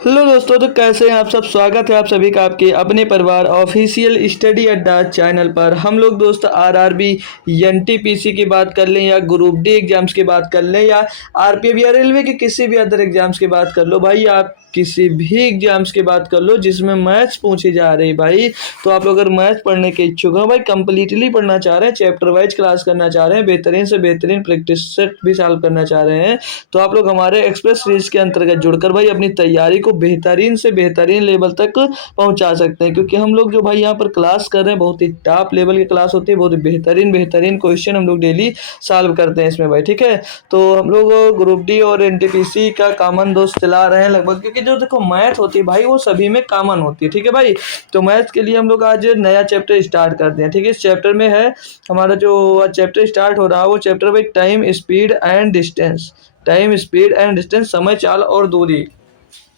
Hello दोस्तों, तो कैसे हैं आप सब। स्वागत है आप सभी का आपके अपने परिवार ऑफिशियल स्टडी अड्डा चैनल पर। हम लोग दोस्त आरआरबी एनटीपीसी की बात कर लें या ग्रुप डी एग्जाम्स की बात कर लें या आरपीएफ या रेलवे के किसी भी अदर एग्जाम्स की बात कर लो भाई, आप किसी भी एग्जाम्स की बात कर लो जिसमें मैथ्स पूछी जा रही भाई। तो आप लोग अगर मैथ्स पढ़ने के इच्छुक हो भाई, कंप्लीटली पढ़ना चाह रहे हैं, चैप्टर वाइज क्लास करना चाह रहे हैं, बेहतरीन से बेहतरीन प्रैक्टिस सेट भी सॉल्व करना चाह रहे हैं, तो आप लोग हमारे एक्सप्रेस सीरीज के अंतर्गत जुड़कर भाई अपनी तैयारी को बेहतरीन से बेहतरीन लेवल तक पहुंचा सकते हैं। क्योंकि हम लोग जो भाई यहाँ पर क्लास कर रहे हैं बहुत ही टॉप लेवल की क्लास होती है, बहुत ही बेहतरीन बेहतरीन क्वेश्चन हम लोग डेली सॉल्व करते हैं इसमें भाई। ठीक है, तो हम लोग ग्रुप डी और एनटीपीसी का कॉमन दोस्त चला रहे हैं लगभग, क्योंकि जो देखो मैथ होती है भाई वो सभी में कॉमन होती है। ठीक है भाई, तो मैथ के लिए हम लोग आज नया चैप्टर स्टार्ट करते हैं। ठीक है, इस चैप्टर में है हमारा जो चैप्टर स्टार्ट हो रहा है वो चैप्टर भाई time speed and distance. Time speed and distance, समय चाल और दूरी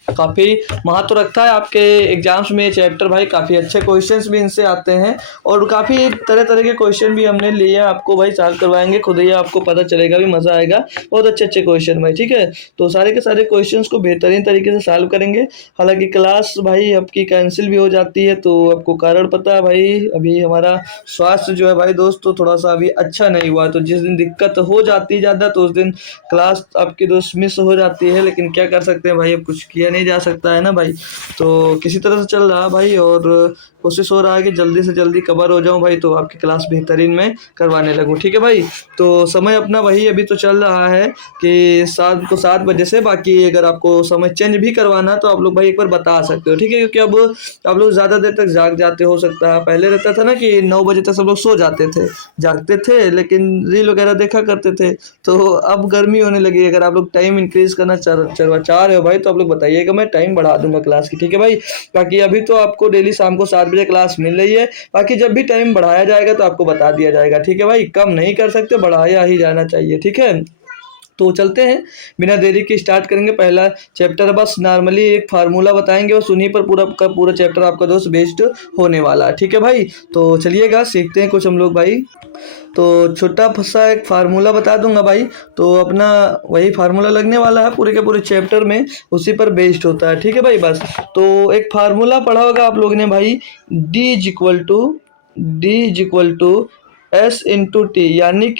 काफ़ी महत्व रखता है आपके एग्जाम्स में ये चैप्टर भाई। काफ़ी अच्छे क्वेश्चंस भी इनसे आते हैं और काफ़ी तरह तरह के क्वेश्चन भी हमने लिए हैं, आपको भाई सॉल्व करवाएंगे, खुद ही आपको पता चलेगा भी, मज़ा आएगा। बहुत अच्छे अच्छे क्वेश्चन भाई। ठीक है, तो सारे के सारे क्वेश्चंस को बेहतरीन तरीके से सॉल्व करेंगे। हालांकि क्लास भाई आपकी कैंसिल भी हो जाती है, तो आपको कारण पता है भाई, अभी हमारा स्वास्थ्य जो है भाई दोस्त तो थोड़ा सा अभी अच्छा नहीं हुआ, तो जिस दिन दिक्कत हो जाती है ज़्यादा तो उस दिन क्लास आपकी दोस्त मिस हो जाती है। लेकिन क्या कर सकते हैं भाई, अब कुछ किया नहीं जा सकता है ना भाई। तो किसी तरह से चल रहा है भाई और कोशिश हो रहा है कि जल्दी से जल्दी कवर हो जाऊं भाई, तो आपकी क्लास बेहतरीन में करवाने लगूं। ठीक है भाई, तो समय अपना वही अभी तो चल रहा है कि 7 बजे से। बाकी अगर आपको समय चेंज भी करवाना तो आप लोग भाई एक बार बता सकते हो। ठीक है, क्योंकि अब आप लोग ज़्यादा देर तक जाग जाते हो सकता है। पहले रहता था ना कि 9 बजे तक सब लोग सो जाते थे, जागते थे, लेकिन रील वगैरह देखा करते थे। तो अब गर्मी होने लगी, अगर आप लोग टाइम इंक्रीज करना चाह रहे हो भाई तो आप लोग बताइएगा, मैं टाइम बढ़ा दूंगा क्लास की। ठीक है भाई, बाकी अभी तो आपको डेली शाम को 7 बजे क्लास मिल रही है, बाकी जब भी टाइम बढ़ाया जाएगा तो आपको बता दिया जाएगा। ठीक है भाई, कम नहीं कर सकते, बढ़ाया ही जाना चाहिए। ठीक है, तो चलते हैं, बिना देरी के स्टार्ट करेंगे। पहला चैप्टर बस नॉर्मली एक फार्मूला बताएंगे और उन्हीं पर पूरा का पूरा चैप्टर आपका दोस्त बेस्ड होने वाला है। ठीक है भाई, तो चलिएगा सीखते हैं कुछ हम लोग भाई। तो छोटा सा एक फार्मूला बता दूंगा भाई, तो अपना वही फार्मूला लगने वाला है पूरे के पूरे चैप्टर में, उसी पर बेस्ड होता है। ठीक है भाई, बस तो एक फार्मूला पढ़ा होगा आप लोगों ने भाई, D is equal to S into T, यानी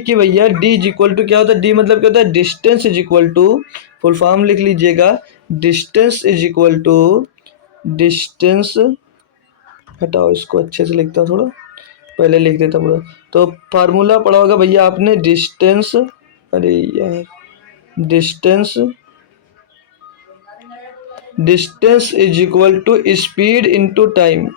कि भैया डी इज इक्वल टू क्या होता है, डी मतलब क्या होता है, distance is equal to, full form लिख लीजिएगा, distance is equal to, distance, हटाओ इसको अच्छे से लिखता हूँ, थोड़ा पहले लिख देता पूरा। तो फार्मूला पढ़ा होगा भैया आपने, डिस्टेंस, अरे यार, distance distance is equal to speed into time.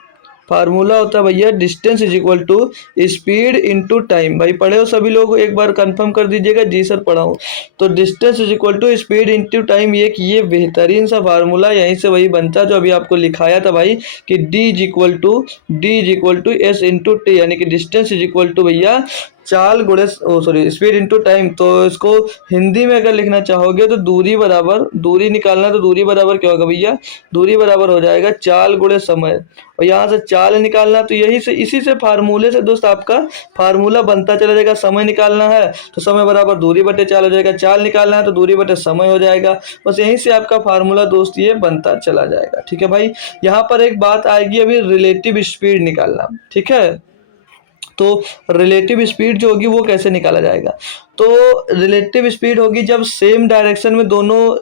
Formula होता है भैया distance is equal to speed into time. भाई पढ़े हो सभी लोग, एक बार कंफर्म कर दीजिएगा, जी सर पढ़ा हूँ। तो distance is equal to speed into time, ये बेहतरीन सा फार्मूला यहीं से वही बनता है जो अभी आपको लिखाया था भाई, कि D is equal to S into T, यानी कि डिस्टेंस इज इक्वल टू भैया चाल गुणे स्पीड इंटू टाइम। तो इसको हिंदी में अगर लिखना चाहोगे तो दूरी बराबर, दूरी निकालना तो दूरी बराबर क्या होगा भैया, दूरी बराबर हो जाएगा चाल गुणे समय। और यहाँ से चाल निकालना तो यही से इसी से फार्मूले से दोस्त आपका फार्मूला बनता चला जाएगा। समय निकालना है तो समय बराबर दूरी बटे चाल हो जाएगा, चाल निकालना है तो दूरी बटे समय हो जाएगा। बस यहीं से आपका फार्मूला दोस्त ये बनता चला जाएगा। ठीक है भाई, यहाँ पर एक बात आएगी अभी, रिलेटिव स्पीड निकालना। ठीक है, तो रिलेटिव स्पीड जो होगी वो कैसे निकाला जाएगा, तो रिलेटिव स्पीड होगी जब सेम डायरेक्शन में दोनों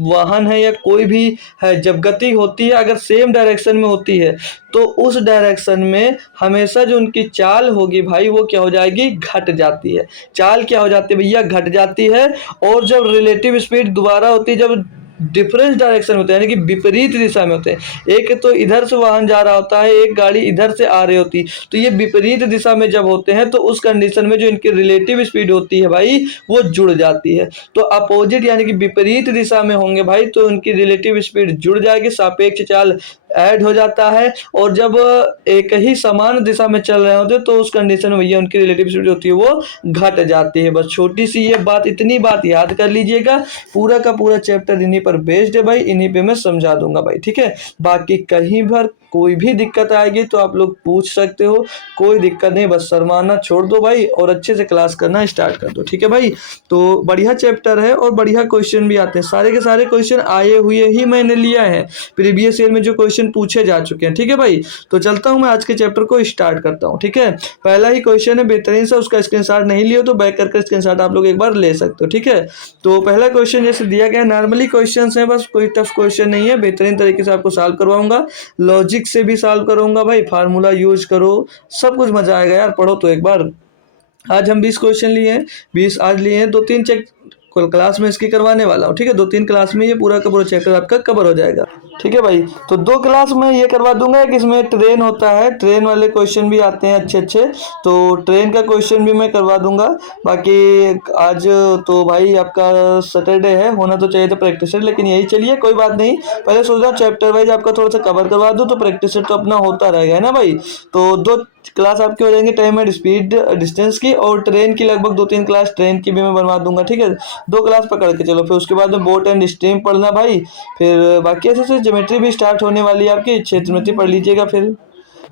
वाहन है या कोई भी है, जब गति होती है अगर सेम डायरेक्शन में होती है तो उस डायरेक्शन में हमेशा जो उनकी चाल होगी भाई वो क्या हो जाएगी, घट जाती है। चाल क्या हो जाती है भैया, घट जाती है। और जब रिलेटिव स्पीड दोबारा होती है जब डिफरेंस डायरेक्शन में होते हैं, यानी कि विपरीत दिशा में होते हैं, एक तो इधर से वाहन जा रहा होता है, एक गाड़ी इधर से आ रही होती, तो ये विपरीत दिशा में जब होते हैं तो उस कंडीशन में जो इनकी रिलेटिव स्पीड होती है भाई वो जुड़ जाती है। तो अपोजिट यानी कि विपरीत दिशा में होंगे भाई तो उनकी रिलेटिव स्पीड जुड़ जाएगी, सापेक्ष चाल ऐड हो जाता है। और जब एक ही समान दिशा में चल रहे होते तो उस कंडीशन में भैया उनकी रिलेटिव स्पीड होती है वो घट जाती है। बस छोटी सी ये बात, इतनी बात याद कर लीजिएगा, पूरा का पूरा चैप्टर इन्हीं पर बेस्ड है भाई, इन्हीं पे मैं समझा दूंगा भाई। ठीक है, बाकी कहीं पर कोई भी दिक्कत आएगी तो आप लोग पूछ सकते हो, कोई दिक्कत नहीं, बस शर्माना छोड़ दो भाई और अच्छे से क्लास करना स्टार्ट कर दो, ठीक है भाई। तो बढ़िया चैप्टर है और बढ़िया क्वेश्चन भी आते हैं, सारे के सारे क्वेश्चन आए हुए ही मैंने लिया है, प्रीवियस ईयर में जो क्वेश्चन पूछे जा चुके हैं, ठीक है भाई। तो चलता हूँ मैं आज के चैप्टर को स्टार्ट करता हूँ, ठीक है। पहला ही क्वेश्चन है बेहतरीन सा, उसका स्क्रीनशॉट नहीं लियो तो बैक करके स्क्रीनशॉट आप लोग एक बार ले सकते हो, ठीक है। तो पहला क्वेश्चन जैसे दिया गया, नॉर्मली क्वेश्चन है, बस कोई टफ क्वेश्चन नहीं है, बेहतरीन तरीके से आपको सॉल्व करवाऊंगा, लॉजिक से भी सॉल्व करूंगा भाई, फार्मूला यूज करो, सब कुछ मजा आएगा यार, पढ़ो तो एक बार। आज हम 20 क्वेश्चन लिए हैं, 20 आज लिए हैं, 2-3 चेक क्लास में इसकी करवाने वाला हूँ, ठीक है। 2-3 क्लास में ये पूरा का पूरा चैप्टर आपका कवर हो जाएगा, ठीक है भाई। तो 2 क्लास में ये करवा दूंगा कि इसमें ट्रेन होता है, ट्रेन वाले क्वेश्चन भी आते हैं अच्छे अच्छे, तो ट्रेन का क्वेश्चन भी मैं करवा दूंगा। बाकी आज तो भाई आपका सैटरडे है, होना तो चाहिए था प्रैक्टिस, लेकिन यही चलिए कोई बात नहीं, पहले सोच रहा हूँ चैप्टर वाइज आपका थोड़ा सा कवर करवा दूँ, तो प्रैक्टिस तो अपना होता रहेगा, है ना भाई। तो 2 क्लास आपकी हो जाएंगे, टाइम एंड स्पीड डिस्टेंस की, और ट्रेन की लगभग 2-3 क्लास ट्रेन की भी मैं बनवा दूंगा, ठीक है। 2 क्लास पकड़ के चलो, फिर उसके बाद में बोट एंड स्ट्रीम पढ़ना भाई, फिर बाकी ऐसे ज्योमेट्री भी स्टार्ट होने वाली है आपकी, क्षेत्रमिति पढ़ लीजिएगा फिर,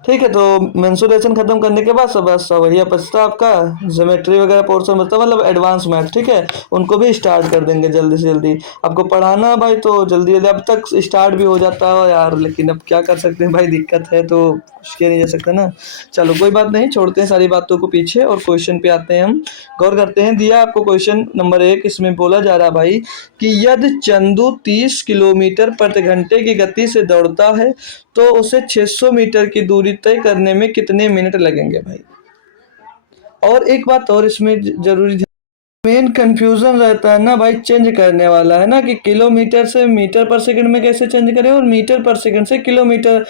ठीक है। तो मेंसुरेशन खत्म करने के बाद सब बस वही बचता आपका ज्योमेट्री वगैरह पोर्शन बचता, मतलब एडवांस मैथ, ठीक है, उनको भी स्टार्ट कर देंगे जल्दी से जल्दी। आपको पढ़ाना है भाई तो जल्दी जल्दी, अब तक स्टार्ट भी हो जाता है यार, लेकिन अब क्या कर सकते हैं भाई, दिक्कत है तो कुछ किया नहीं जा सकता ना। चलो कोई बात नहीं, छोड़ते हैं सारी बातों को पीछे और क्वेश्चन पे आते हैं हम, गौर करते हैं। दिया आपको क्वेश्चन नंबर 1, इसमें बोला जा रहा भाई कि यदि चंदू 30 किलोमीटर प्रति घंटे की गति से दौड़ता है तो उसे 600 मीटर की दूरी तय करने में कितने मिनट लगेंगे भाई। और एक बात और इसमें जरूरी, मेन कंफ्यूजन रहता है ना भाई चेंज करने वाला, है ना, कि किलोमीटर से मीटर पर सेकंड में कैसे चेंज करें और मीटर पर सेकंड से किलोमीटर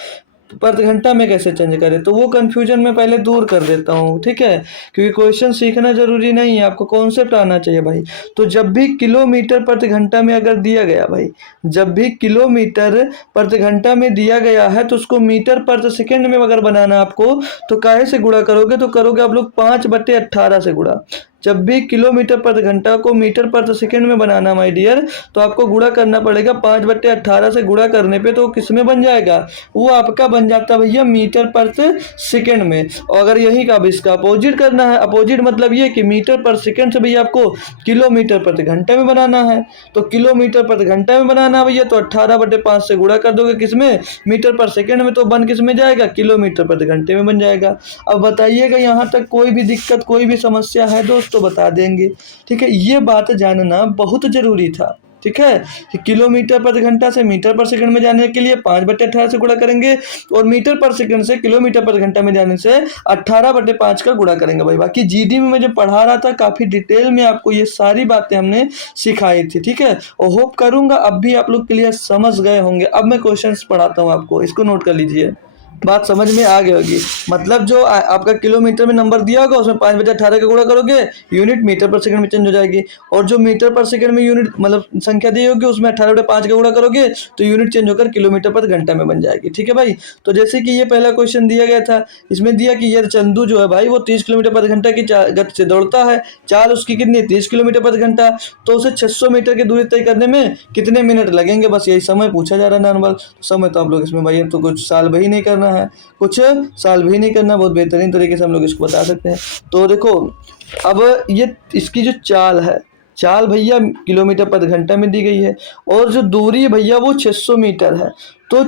प्रति घंटा में कैसे चेंज करें, तो वो कंफ्यूजन मैं पहले दूर कर देता हूँ, ठीक है। क्योंकि क्वेश्चन सीखना जरूरी नहीं है, आपको कॉन्सेप्ट आना चाहिए भाई। तो जब भी किलोमीटर प्रति घंटा में अगर दिया गया भाई, जब भी किलोमीटर प्रति घंटा में दिया गया है तो उसको मीटर प्रति सेकंड में अगर बनाना आपको, तो काहे से गुणा करोगे, तो करोगे आप लोग 5/18 से गुणा। जब भी किलोमीटर प्रति घंटा को मीटर प्रति सेकंड में बनाना माय डियर, तो आपको गुणा करना पड़ेगा 5/18 से गुणा करने पे, तो किस में बन जाएगा, वो आपका बन जाता है भैया मीटर प्रति सेकंड में। और अगर यही का भी इसका अपोजिट करना है, अपोजिट मतलब ये कि मीटर पर सेकंड से भैया आपको किलोमीटर प्रति घंटे में बनाना है, तो किलोमीटर प्रति घंटे में बनाना है भैया, तो 18/5 से गुणा कर दोगे किस में, मीटर पर सेकंड में, तो बन किस में जाएगा, किलोमीटर प्रति घंटे में बन जाएगा। अब बताइएगा यहाँ तक कोई भी दिक्कत कोई भी समस्या है दोस्तों, तो बता देंगे, ठीक है। ये बात जानना बहुत जरूरी था, ठीक है, कि किलोमीटर प्रति घंटा से मीटर पर सेकंड में जाने के लिए 5/18 से गुणा करेंगे, और मीटर पर सेकंड से किलोमीटर प्रति घंटा में जाने से 18/5 का गुणा करेंगे भाई। बाकी जीडी में मैं जब पढ़ा रहा था काफी डिटेल में आपको ये सारी बातें हमने सिखाई थी, ठीक है, और होप करूंगा अब भी आप लोग क्लियर समझ गए होंगे। अब मैं क्वेश्चंस पढ़ाता हूँ आपको, इसको नोट कर लीजिए, बात समझ में आ गई होगी। मतलब जो आपका किलोमीटर में नंबर दिया होगा उसमें 5/18 का गुणा करोगे, यूनिट मीटर पर सेकंड में चेंज हो जाएगी, और जो मीटर पर सेकंड में यूनिट मतलब संख्या दी होगी उसमें 18/5 का गुणा करोगे तो यूनिट चेंज होकर किलोमीटर पर घंटा में बन जाएगी, ठीक है भाई। तो जैसे कि ये पहला क्वेश्चन दिया गया था, इसमें दिया कि यार चंदू जो है भाई वो 30 किलोमीटर प्रति घंटा की गति से दौड़ता है, चाल उसकी कितनी 30 किलोमीटर प्रति घंटा, तो उसे 600 मीटर की दूरी तय करने में कितने मिनट लगेंगे, बस यही समय पूछा जा रहा है नॉर्मल। समय तो आप लोग इसमें भाई तो कुछ साल भी नहीं करना है, कुछ साल भी नहीं करना, बहुत बेहतरीन तरीके से हम लोग इसको बता सकते हैं। तो देखो अब ये इसकी जो चाल है, चाल भैया किलोमीटर प्रति घंटा में दी गई है, और जो दूरी है भैया वो 600 मीटर है। तो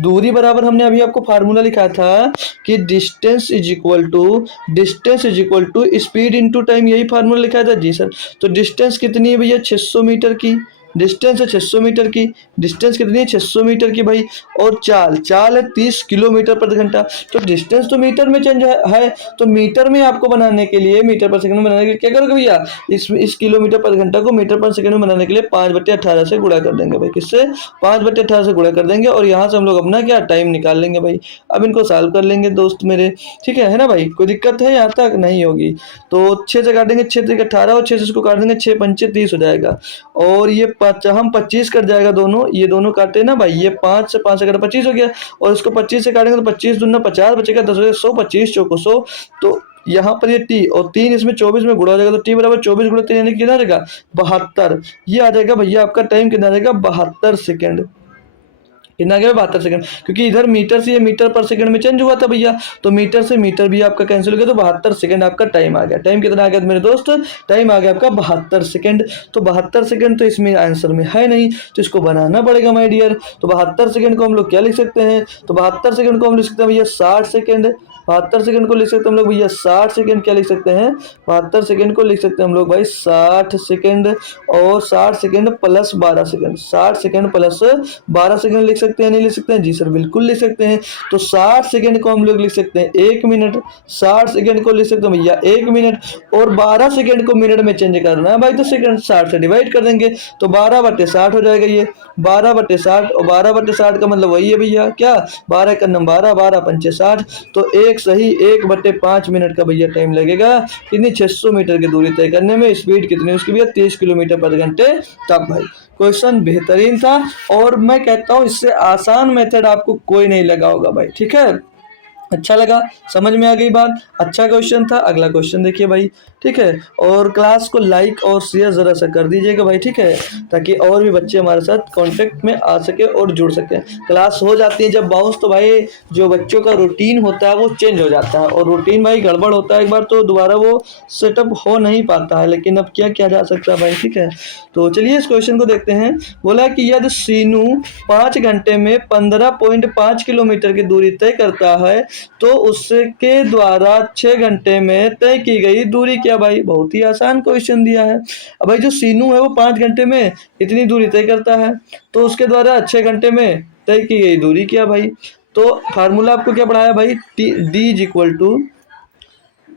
दूरी बराबर हमने अभी आपको फार्मूला लिखा था कि distance is equal to speed into time, यही फार्मूला लिखा था जी सर। तो डिस्टेंस कितनी है भैया 600 मीटर की, डिस्टेंस है 600 मीटर की, डिस्टेंस कितनी है 600 मीटर की भाई, और चाल है 30 किलोमीटर प्रति घंटा। तो डिस्टेंस तो मीटर में चेंज है, तो मीटर में आपको बनाने के लिए, मीटर पर सेकंड में बनाने के लिए क्या करोगे भैया, इस किलोमीटर प्रति घंटा को मीटर पर सेकंड में बनाने के लिए 5/18 से गुणा कर देंगे भाई, किससे 5/18 से गुणा कर देंगे, और यहाँ से हम लोग अपना क्या टाइम निकाल लेंगे भाई। अब इनको सॉल्व कर लेंगे दोस्त मेरे, ठीक है ना भाई, कोई दिक्कत है यहाँ तक नहीं होगी। तो 6 से काटेंगे, 6 3 18, और 6 से इसको काट देंगे, 6 पंचे 30 हो जाएगा, और ये हम 25 कट जाएगा, दोनों ये दोनों काटे ना भाई, ये 5 से 5 से काटे 25 हो गया, और इसको 25 से काटेंगे तो 25 दूना 50 बचेगा, 10 100, 25 चौको 100, तो यहाँ पर ये टी और 3 इसमें 24 में गुणा हो जाएगा, तो टी बराबर 24 गुणा 3 यानी कितना आ जाएगा 72। ये आ जाएगा भैया आपका टाइम कितना आ जाएगा 72 सेकेंड, कितना आ गया 72 सेकंड, क्योंकि इधर मीटर से ये मीटर पर सेकंड में चेंज हुआ था भैया, तो मीटर से मीटर भी आपका कैंसिल हो गया, तो 72 सेकंड आपका टाइम आ गया। टाइम कितना आ गया मेरे दोस्त? टाइम आ गया आपका 72 सेकंड। तो 72 सेकंड तो इसमें आंसर में है नहीं, तो इसको बनाना पड़ेगा माय डियर। तो 72 सेकंड को हम लोग क्या लिख सकते हैं? तो 72 सेकंड को हम लिख सकते हैं भैया 60 सेकंड। 72 सेकंड को लिख सकते हैं हम लोग भैया 60 सेकंड। क्या लिख सकते हैं? 72 सेकंड को लिख सकते हैं हम लोग भाई 60 सेकंड, और 60 second plus 12 second. 60 second plus 12 second लिख सकते हैं, नहीं लिख सकते हैं? जी सर बिल्कुल लिख सकते हैं। तो 60 सेकंड को हम लोग लिख सकते हैं 1 मिनट। 60 सेकंड को लिख सकते हैं भैया 1 मिनट, और 12 सेकंड को मिनट में चेंज करना है भाई, तो सेकंड 60 से डिवाइड कर देंगे, तो 12/60 हो जाएगा ये। 12/60, और 12/60 का मतलब वही है भैया क्या? 12 का नंबर 12, 12 पंचे 60, तो एक सही 1/5 मिनट का भैया टाइम लगेगा कितनी 600 मीटर की दूरी तय करने में। स्पीड कितनी उसकी भैया? 30 किलोमीटर पर घंटे। तब भाई क्वेश्चन बेहतरीन था, और मैं कहता हूं इससे आसान मेथड आपको कोई नहीं लगा होगा भाई, ठीक है? अच्छा लगा, समझ में आ गई बात? अच्छा क्वेश्चन था। अगला क्वेश्चन देखिए भाई, ठीक है? और क्लास को लाइक और शेयर जरा सा कर दीजिएगा भाई, ठीक है? ताकि और भी बच्चे हमारे साथ कांटेक्ट में आ सके और जुड़ सके। क्लास हो जाती है जब बाउंस, तो भाई जो बच्चों का रूटीन होता है वो चेंज हो जाता है, और रूटीन भाई गड़बड़ होता है एक बार तो दोबारा वो सेटअप हो नहीं पाता है, लेकिन अब क्या किया जा सकता है भाई, ठीक है? तो चलिए इस क्वेश्चन को देखते हैं। बोला कि यदि सीनू 5 घंटे में 15.5 किलोमीटर की दूरी तय करता है, तो उसके द्वारा 6 घंटे में तय की गई दूरी क्या भाई? बहुत ही आसान क्वेश्चन दिया है। अब भाई जो सीनू है वो 5 घंटे में इतनी दूरी तय करता है, तो उसके द्वारा 6 घंटे में तय की गई दूरी क्या भाई? तो फार्मूला आपको क्या पढ़ाया भाई? D is equal to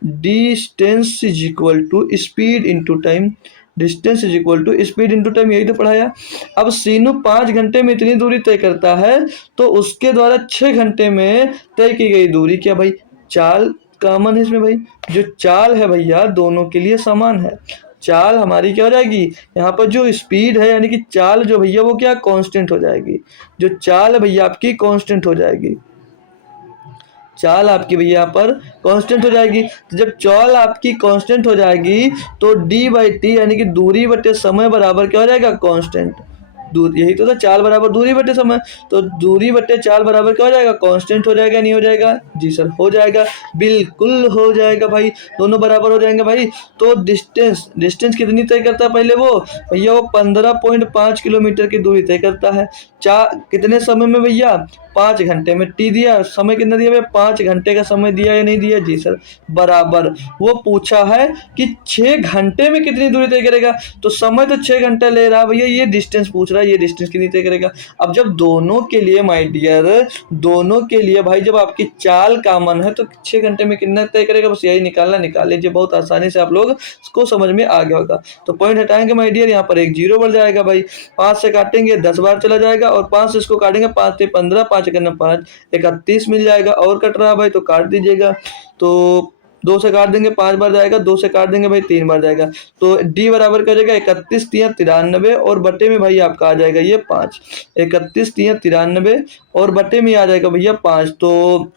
distance is equal to speed into time. Distance is equal to speed into time, यही तो पढ़ाया। अब सीनू 5 घंटे में इतनी दूरी तय करता है, तो उसके द्वारा 6 घंटे में तय की गई दूरी क्या भाई? चाल कॉमन है इसमें भाई, जो चाल है भैया दोनों के लिए समान है। चाल हमारी क्या हो जाएगी? यहाँ पर जो स्पीड है यानी कि चाल जो भैया वो क्या कांस्टेंट हो जाएगी। जो चाल है भैया आपकी कांस्टेंट हो जाएगी। चाल आपकी भैया यहाँ पर कांस्टेंट हो जाएगी। तो जब चाल आपकी कांस्टेंट हो जाएगी, तो d/t यानी कि दूरी बटे समय बराबर क्या हो जाएगा? कांस्टेंट। यही तो था, चाल बराबर दूरी बटे समय, तो दूरी बटे चाल बराबर क्या हो जाएगा? कांस्टेंट हो जाएगा, नहीं हो जाएगा? जी सर हो जाएगा, बिल्कुल हो जाएगा भाई, दोनों बराबर हो जाएंगे भाई। तो डिस्टेंस कितनी तय करता है पहले वो भैया? वो 15.5 किलोमीटर की दूरी तय करता है। कितने समय में भैया? 5 घंटे में। टी दिया, समय कितना दिया भैया? 5 घंटे का समय दिया या नहीं दिया? जी सर बराबर। वो पूछा है कि 6 घंटे में कितनी दूरी तय करेगा, तो समय तो 6 घंटे ले रहा है भैया, ये डिस्टेंस पूछ रहा है, ये डिस्टेंस कितनी तय करेगा। अब जब दोनों के लिए माय डियर, दोनों के लिए भाई जब आपकी चाल कॉमन है, तो 6 घंटे में कितना तय करेगा, बस यही निकालना। निकाल लीजिए, बहुत आसानी से आप लोग इसको समझ में आ गया होगा। तो पॉइंट हटाएंगे माय डियर, यहाँ पर एक 0 बढ़ जाएगा भाई। 5 से काटेंगे 10 बार चला जाएगा, और 5 से इसको काटेंगे 5 से 15, 5 5 31 मिल जाएगा। और कट रहा भाई तो काट दीजिएगा। तो 2 से काट देंगे 5 बार जाएगा, 2 से काट देंगे भाई 3 बार जाएगा। तो डी बराबर क्या जाएगा? 31 3 93, और बटे में भाई आपका आ जाएगा ये 5। 31 3 93, और बटे में आ जाएगा भैया 5। तो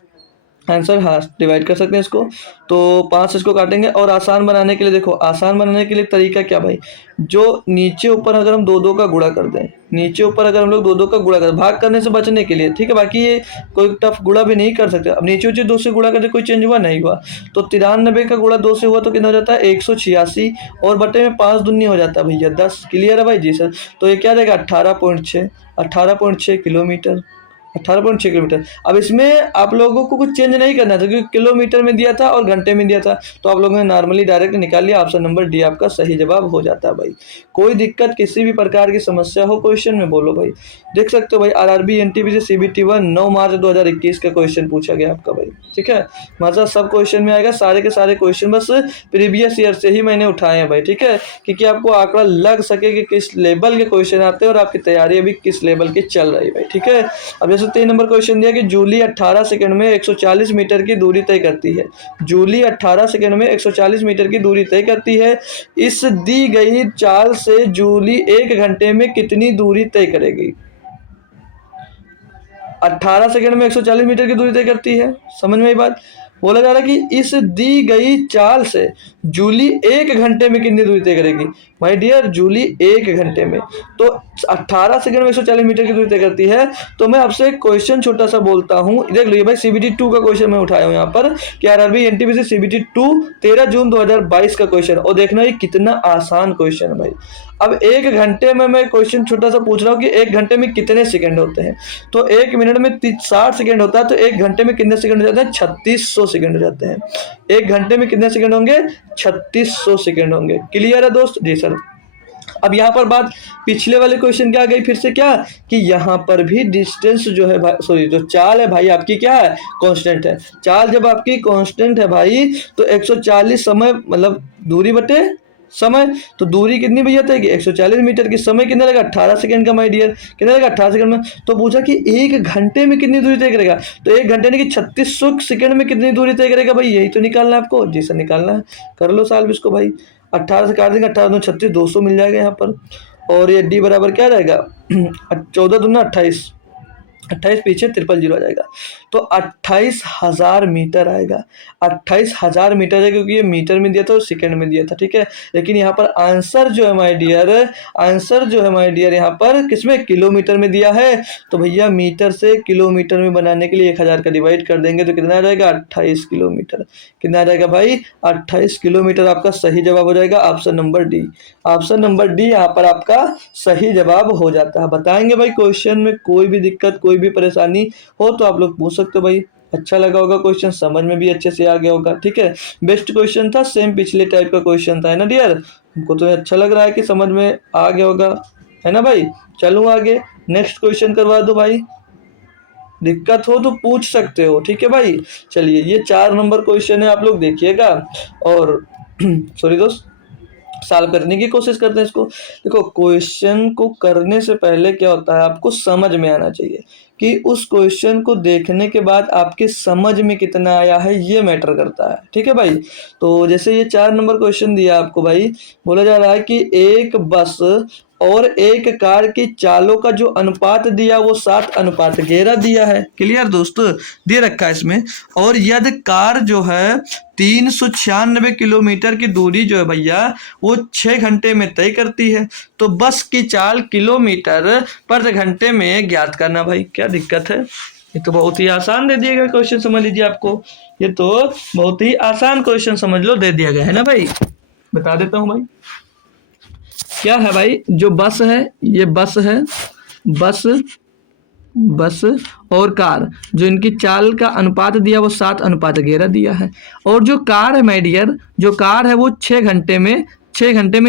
आंसर हाँ डिवाइड कर सकते हैं इसको। तो 5 से इसको काटेंगे, और आसान बनाने के लिए देखो, आसान बनाने के लिए तरीका क्या भाई? जो नीचे ऊपर अगर हम 2 का गुणा कर दें, नीचे ऊपर अगर हम लोग 2 का गुणा करें, भाग करने से बचने के लिए, ठीक है? बाकी ये कोई टफ गुणा भी नहीं कर सकते। अब नीचे ऊंचे 2 से गुणा करते कोई चेंज हुआ नहीं हुआ, तो 93 का गुणा 2 से हुआ तो कितना हो जाता है? 186, और बटे में 5 दूनी हो जाता है भैया 10। क्लियर है भाई? जी सर। तो ये क्या रहेगा? 18.6 किलोमीटर। 18.6 किलोमीटर। अब इसमें आप लोगों को कुछ चेंज नहीं करना था, क्योंकि किलोमीटर में दिया था और घंटे में दिया था, तो आप लोगों ने नॉर्मली डायरेक्ट निकाल लिया। ऑप्शन नंबर डी आपका सही जवाब हो जाता है भाई। कोई दिक्कत, किसी भी प्रकार की समस्या हो क्वेश्चन में बोलो भाई। देख सकते हो भाई, आरआरबी एनटीपीसी सीबीटी 1 9 मार्च 2021 का क्वेश्चन पूछा गया आपका भाई, ठीक है? मतलब सब क्वेश्चन में आएगा, सारे के सारे क्वेश्चन बस प्रीवियस ईयर से ही मैंने उठाए हैं भाई, ठीक है? क्योंकि आपको आंकड़ा लग सके कि किस लेवल के क्वेश्चन आते हैं और आपकी तैयारी अभी किस लेवल की चल रही है भाई, ठीक है? अब जैसे 3 नंबर क्वेश्चन दिया कि जूली 18 सेकंड में 140 मीटर की दूरी तय करती है। जूली 18 सेकंड में 140 मीटर की दूरी तय करती है। इस दी गई चाल से जूली 1 घंटे में कितनी दूरी तय करेगी? 18 सेकंड में 140 मीटर की दूरी तय करती है, समझ में आई बात? बोला जा रहा है कि इस दी गई चाल से जूली 1 घंटे में कितनी दूरी तय करेगी। माय डियर, जूली 1 घंटे में तो 18 सेकंड में 140 मीटर की दूरी तय करती है। तो मैं आपसे एक क्वेश्चन छोटा सा बोलता हूँ, देख लीजिए भाई, सीबीटी 2 का क्वेश्चन मैं उठाया हूँ यहाँ पर कि आरआरबी एनटीपीसी सीबीटी 2 13 जून 2022 का क्वेश्चन, और देखना ये कितना आसान क्वेश्चन है भाई। अब 1 घंटे में मैं क्वेश्चन छोटा सा पूछ रहा हूँ कि 1 घंटे में कितने सेकंड होते हैं। तो 1 मिनट में 60 सेकंड होता है, तो 1 घंटे में कितने सेकंड हो जाते हैं, 3600 सेकंड हो जाते हैं। 1 घंटे में कितने सेकंड होंगे, 3600 सेकंड होंगे। क्लियर है दोस्त? जी सर। अब यहाँ पर बात पिछले वाले क्वेश्चन की आ गई फिर से, क्या कि यहाँ पर भी डिस्टेंस जो है भाई, सॉरी, जो चाल है भाई आपकी क्या है, कांस्टेंट है। चाल जब आपकी कांस्टेंट है भाई तो 140 समय मतलब दूरी बटे समय, तो दूरी कितनी भैया तय की 140 मीटर की, समय कितना लगेगा 18 सेकंड का माय डियर, कितना लगेगा 18 सेकंड में। तो पूछा कि 1 घंटे में कितनी दूरी तय करेगा, तो 1 घंटे नहीं कि 3600 सेकंड में कितनी दूरी तय करेगा भाई, यही तो निकालना है आपको। जी सर निकालना है, कर लो सॉल्व इसको भाई। 18 से काट देंगे, 18 दूनी 36, 200 मिल जाएगा यहाँ पर। और ये डी बराबर क्या रहेगा 14 दूना 28, 28 पीछे 000 आ जाएगा, तो 28,000 मीटर आएगा। 28,000 मीटर है, क्योंकि ये मीटर में दिया था और सेकंड में दिया था, ठीक है। लेकिन यहाँ पर आंसर जो है माय डियर, आंसर जो है माय डियर यहाँ पर किसमें, किलोमीटर में दिया है। तो भैया मीटर से किलोमीटर में बनाने के लिए 1000 का डिवाइड कर देंगे तो कितना आ जाएगा 28 किलोमीटर। कितना आ जाएगा भाई 28 किलोमीटर। आपका सही जवाब हो जाएगा option number D. Option number D यहाँ पर आपका सही जवाब हो जाता है। बताएंगे भाई क्वेश्चन में कोई भी दिक्कत कोई भी परेशानी हो तो आप लोग पूछ सकते हो भाई। अच्छा लगा होगा क्वेश्चन, समझ में भी अच्छे से आ गया होगा, ठीक है। बेस्ट क्वेश्चन था, सेम पिछले टाइप का क्वेश्चन था, है ना डियर। हमको तो अच्छा लग रहा है कि समझ में आ गया होगा, है ना भाई। चलो आगे नेक्स्ट क्वेश्चन करवा दो भाई, दिक्कत हो तो पूछ सकते हो, ठीक है भाई। चलिए ये 4 नंबर क्वेश्चन है, आप लोग देखिएगा और सॉरी दोस्त, सॉल्व करने की कोशिश करते हैं इसको। देखो क्वेश्चन को करने से पहले क्या होता है, आपको समझ में आना चाहिए कि उस क्वेश्चन को देखने के बाद आपके समझ में कितना आया है, ये मैटर करता है, ठीक है भाई। तो जैसे ये 4 नंबर क्वेश्चन दिया आपको भाई, बोला जा रहा है कि एक बस और एक कार की चालों का जो अनुपात दिया वो 7:11 दिया है। क्लियर दोस्तों, दे रखा है इसमें। और यदि कार जो है 396 किलोमीटर की दूरी जो है भैया वो 6 घंटे में तय करती है, तो बस की चाल किलोमीटर पर घंटे में ज्ञात करना। भाई क्या दिक्कत है, ये तो बहुत ही आसान दे दिया गया क्वेश्चन, समझ लीजिए आपको, ये तो बहुत ही आसान क्वेश्चन समझ लो दे दिया गया है ना भाई। बता देता हूँ भाई क्या है भाई, जो बस है ये बस है, बस और कार, जो इनकी चाल का अनुपात दिया वो 7:11 दिया है। और जो कार है माय डियर, जो कार है वो 6 घंटे में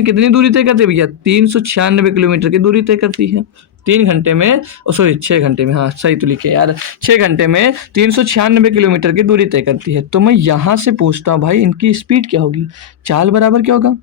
कितनी दूरी तय करती है भैया, 396 किलोमीटर की दूरी तय करती है। 3 घंटे में, सॉरी 6 घंटे में, हाँ सही तो लिखे यार, 6 घंटे में 396 किलोमीटर की दूरी तय करती है। तो मैं यहाँ से पूछता हूँ भाई इनकी स्पीड क्या होगी, चाल बराबर क्या होगा,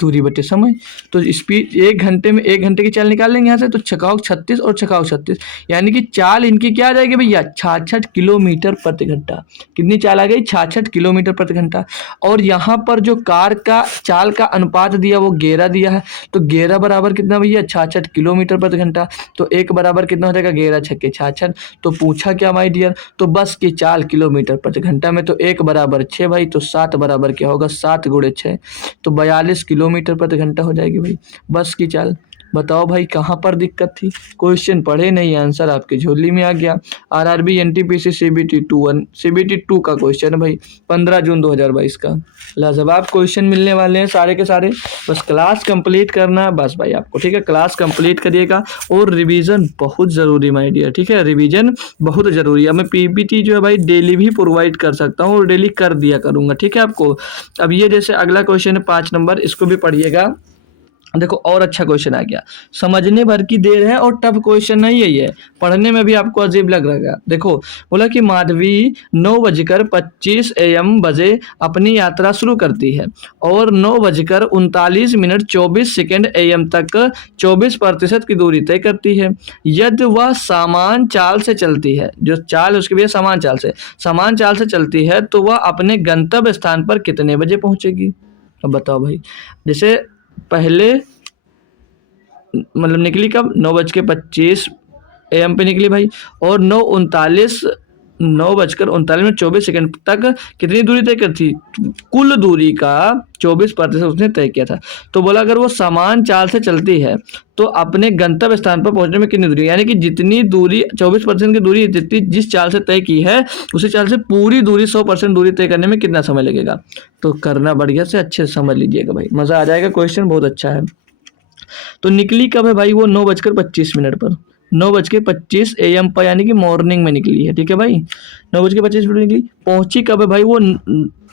दूरी बटे समय। तो स्पीड 1 घंटे में 1 घंटे की चाल निकाल लेंगे यहाँ से, तो छकाओ 36 और छकाओ 36, यानी कि चाल इनकी क्या आ जाएगी भैया 66 किलोमीटर प्रति घंटा। कितनी चाल आ गई 66 किलोमीटर प्रति घंटा। और यहाँ पर जो कार का चाल का अनुपात दिया वो 11 दिया है, तो 11 बराबर कितना भैया 66 किलोमीटर प्रति घंटा। तो 1 बराबर कितना हो जाएगा 11 छक्के 66। तो पूछा क्या माय डियर, तो बस की चाल किलोमीटर प्रति घंटा में, तो 1 बराबर 6 भाई, तो 7 बराबर क्या होगा 7 गुणे 6, तो 42 किलोमीटर प्रति घंटा हो जाएगी भाई बस की चाल। बताओ भाई कहाँ पर दिक्कत थी, क्वेश्चन पढ़े नहीं, आंसर आपके झोली में आ गया। आरआरबी एनटीपीसी सीबीटी 2 का क्वेश्चन है भाई, 15 जून 2022 का। लाजवाब क्वेश्चन मिलने वाले हैं सारे के सारे, बस क्लास कंप्लीट करना है बस भाई आपको, ठीक है। क्लास कंप्लीट करिएगा और रिवीजन बहुत ज़रूरी माय डियर, ठीक है, रिवीजन बहुत ज़रूरी है। मैं पीपीटी जो है भाई डेली भी प्रोवाइड कर सकता हूँ और डेली कर दिया करूँगा, ठीक है आपको। अब ये जैसे अगला क्वेश्चन है 5 नंबर, इसको भी पढ़िएगा। देखो और अच्छा क्वेश्चन आ गया, समझने भर की देर है और टफ क्वेश्चन नहीं है ये, पढ़ने में भी आपको अजीब लग रहा है। देखो बोला कि माधवी 9:25 AM बजे अपनी यात्रा शुरू करती है और 9:39 24 सेकंड AM तक 24% की दूरी तय करती है। यदि वह समान चाल से चलती है, जो चाल उसके भी समान चाल से चलती है, तो वह अपने गंतव्य स्थान पर कितने बजे पहुंचेगी। अब बताओ भाई, जैसे पहले मतलब निकली कब 9:25 AM पे निकली भाई, और 9:39 9:39 तक कितनी दूरी तय की थी? कुल दूरी का 24% उसने तय किया था। तो बोला अगर वो समान चाल से चलती है तो अपने गंतव्य स्थान पर पहुंचने में कितनी दूरी, यानी कि जितनी दूरी 24% की दूरी जितनी जिस चाल से तय की है उसी चाल से पूरी दूरी 100% दूरी तय करने में कितना समय लगेगा। तो करना बढ़िया से अच्छे से समझ लीजिएगा भाई, मजा आ जाएगा, क्वेश्चन बहुत अच्छा है। तो निकली कब है भाई वो 9:25 पर, 9:25 AM पर, यानी कि मॉर्निंग में निकली है। ठीक है भाई, 9:25 निकली। पहुंची कब है भाई वो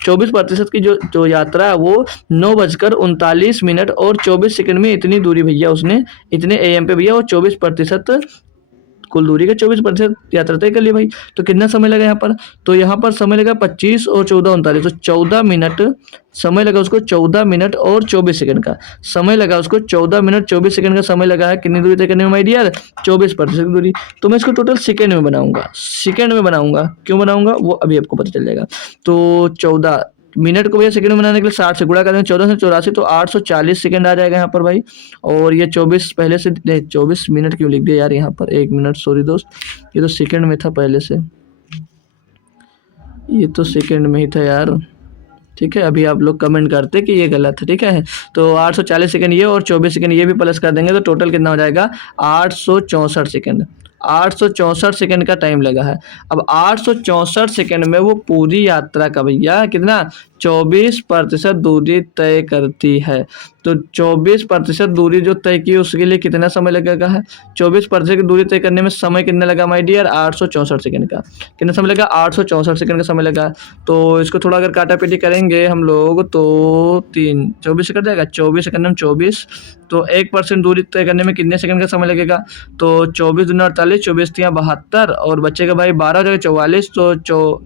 24% की जो यात्रा है वो 9:39 और 24 सेकंड में इतनी दूरी भैया उसने इतने AM पे भैया वो 24% कुल दूरी का 24% यात्रा तय कर ली भाई। तो कितना समय लगा यहाँ पर? तो यहाँ पर समय लगा 25 और 14 39, तो 14 मिनट समय लगा उसको, 14 मिनट और 24 सेकंड का समय लगा उसको, 14 मिनट 24 सेकंड का समय लगा है कितनी दूरी तय करने में माय डियर? 24% की दूरी। तो मैं इसको टोटल सेकंड में बनाऊंगा, सेकंड में बनाऊंगा, क्यों बनाऊंगा वो अभी आपको पता चल जाएगा। तो 14 मिनट को भैया सेकंड में बनाने के लिए 60 से गुणा कर देंगे, 14 से 84, तो 840 सेकंड आ जाएगा यहाँ पर भाई। और ये 24 पहले से 24 मिनट क्यों लिख दिया यार यहाँ पर, 1 मिनट सॉरी दोस्त, ये तो सेकंड में था पहले से, ये तो सेकंड में ही था यार। ठीक है, अभी आप लोग कमेंट करते कि ये गलत है। ठीक है, तो 840 सेकंड ये और 24 सेकंड ये भी प्लस कर देंगे तो टोटल कितना हो जाएगा? 864 सेकंड। 864 सेकंड का टाइम लगा है। अब 864 सेकंड में वो पूरी यात्रा का भैया कितना 24% दूरी तय करती है। तो 24% दूरी जो तय की उसके लिए कितना समय लगेगा है? 24% की दूरी तय करने में समय कितना लगा माय डियर? 864 सेकंड का। कितना समय लगा? 864 सेकंड का समय लगा। तो इसको थोड़ा अगर काटापीटी करेंगे हम लोग तो 24 से कट जाएगा, 24 सेकंड में 24, तो 1% दूरी तय करने में कितने सेकंड का समय लगेगा? तो 24 दूनी 48, 24 तियाँ 72 और बचेगा भाई 12 हो जाएगा 44, तो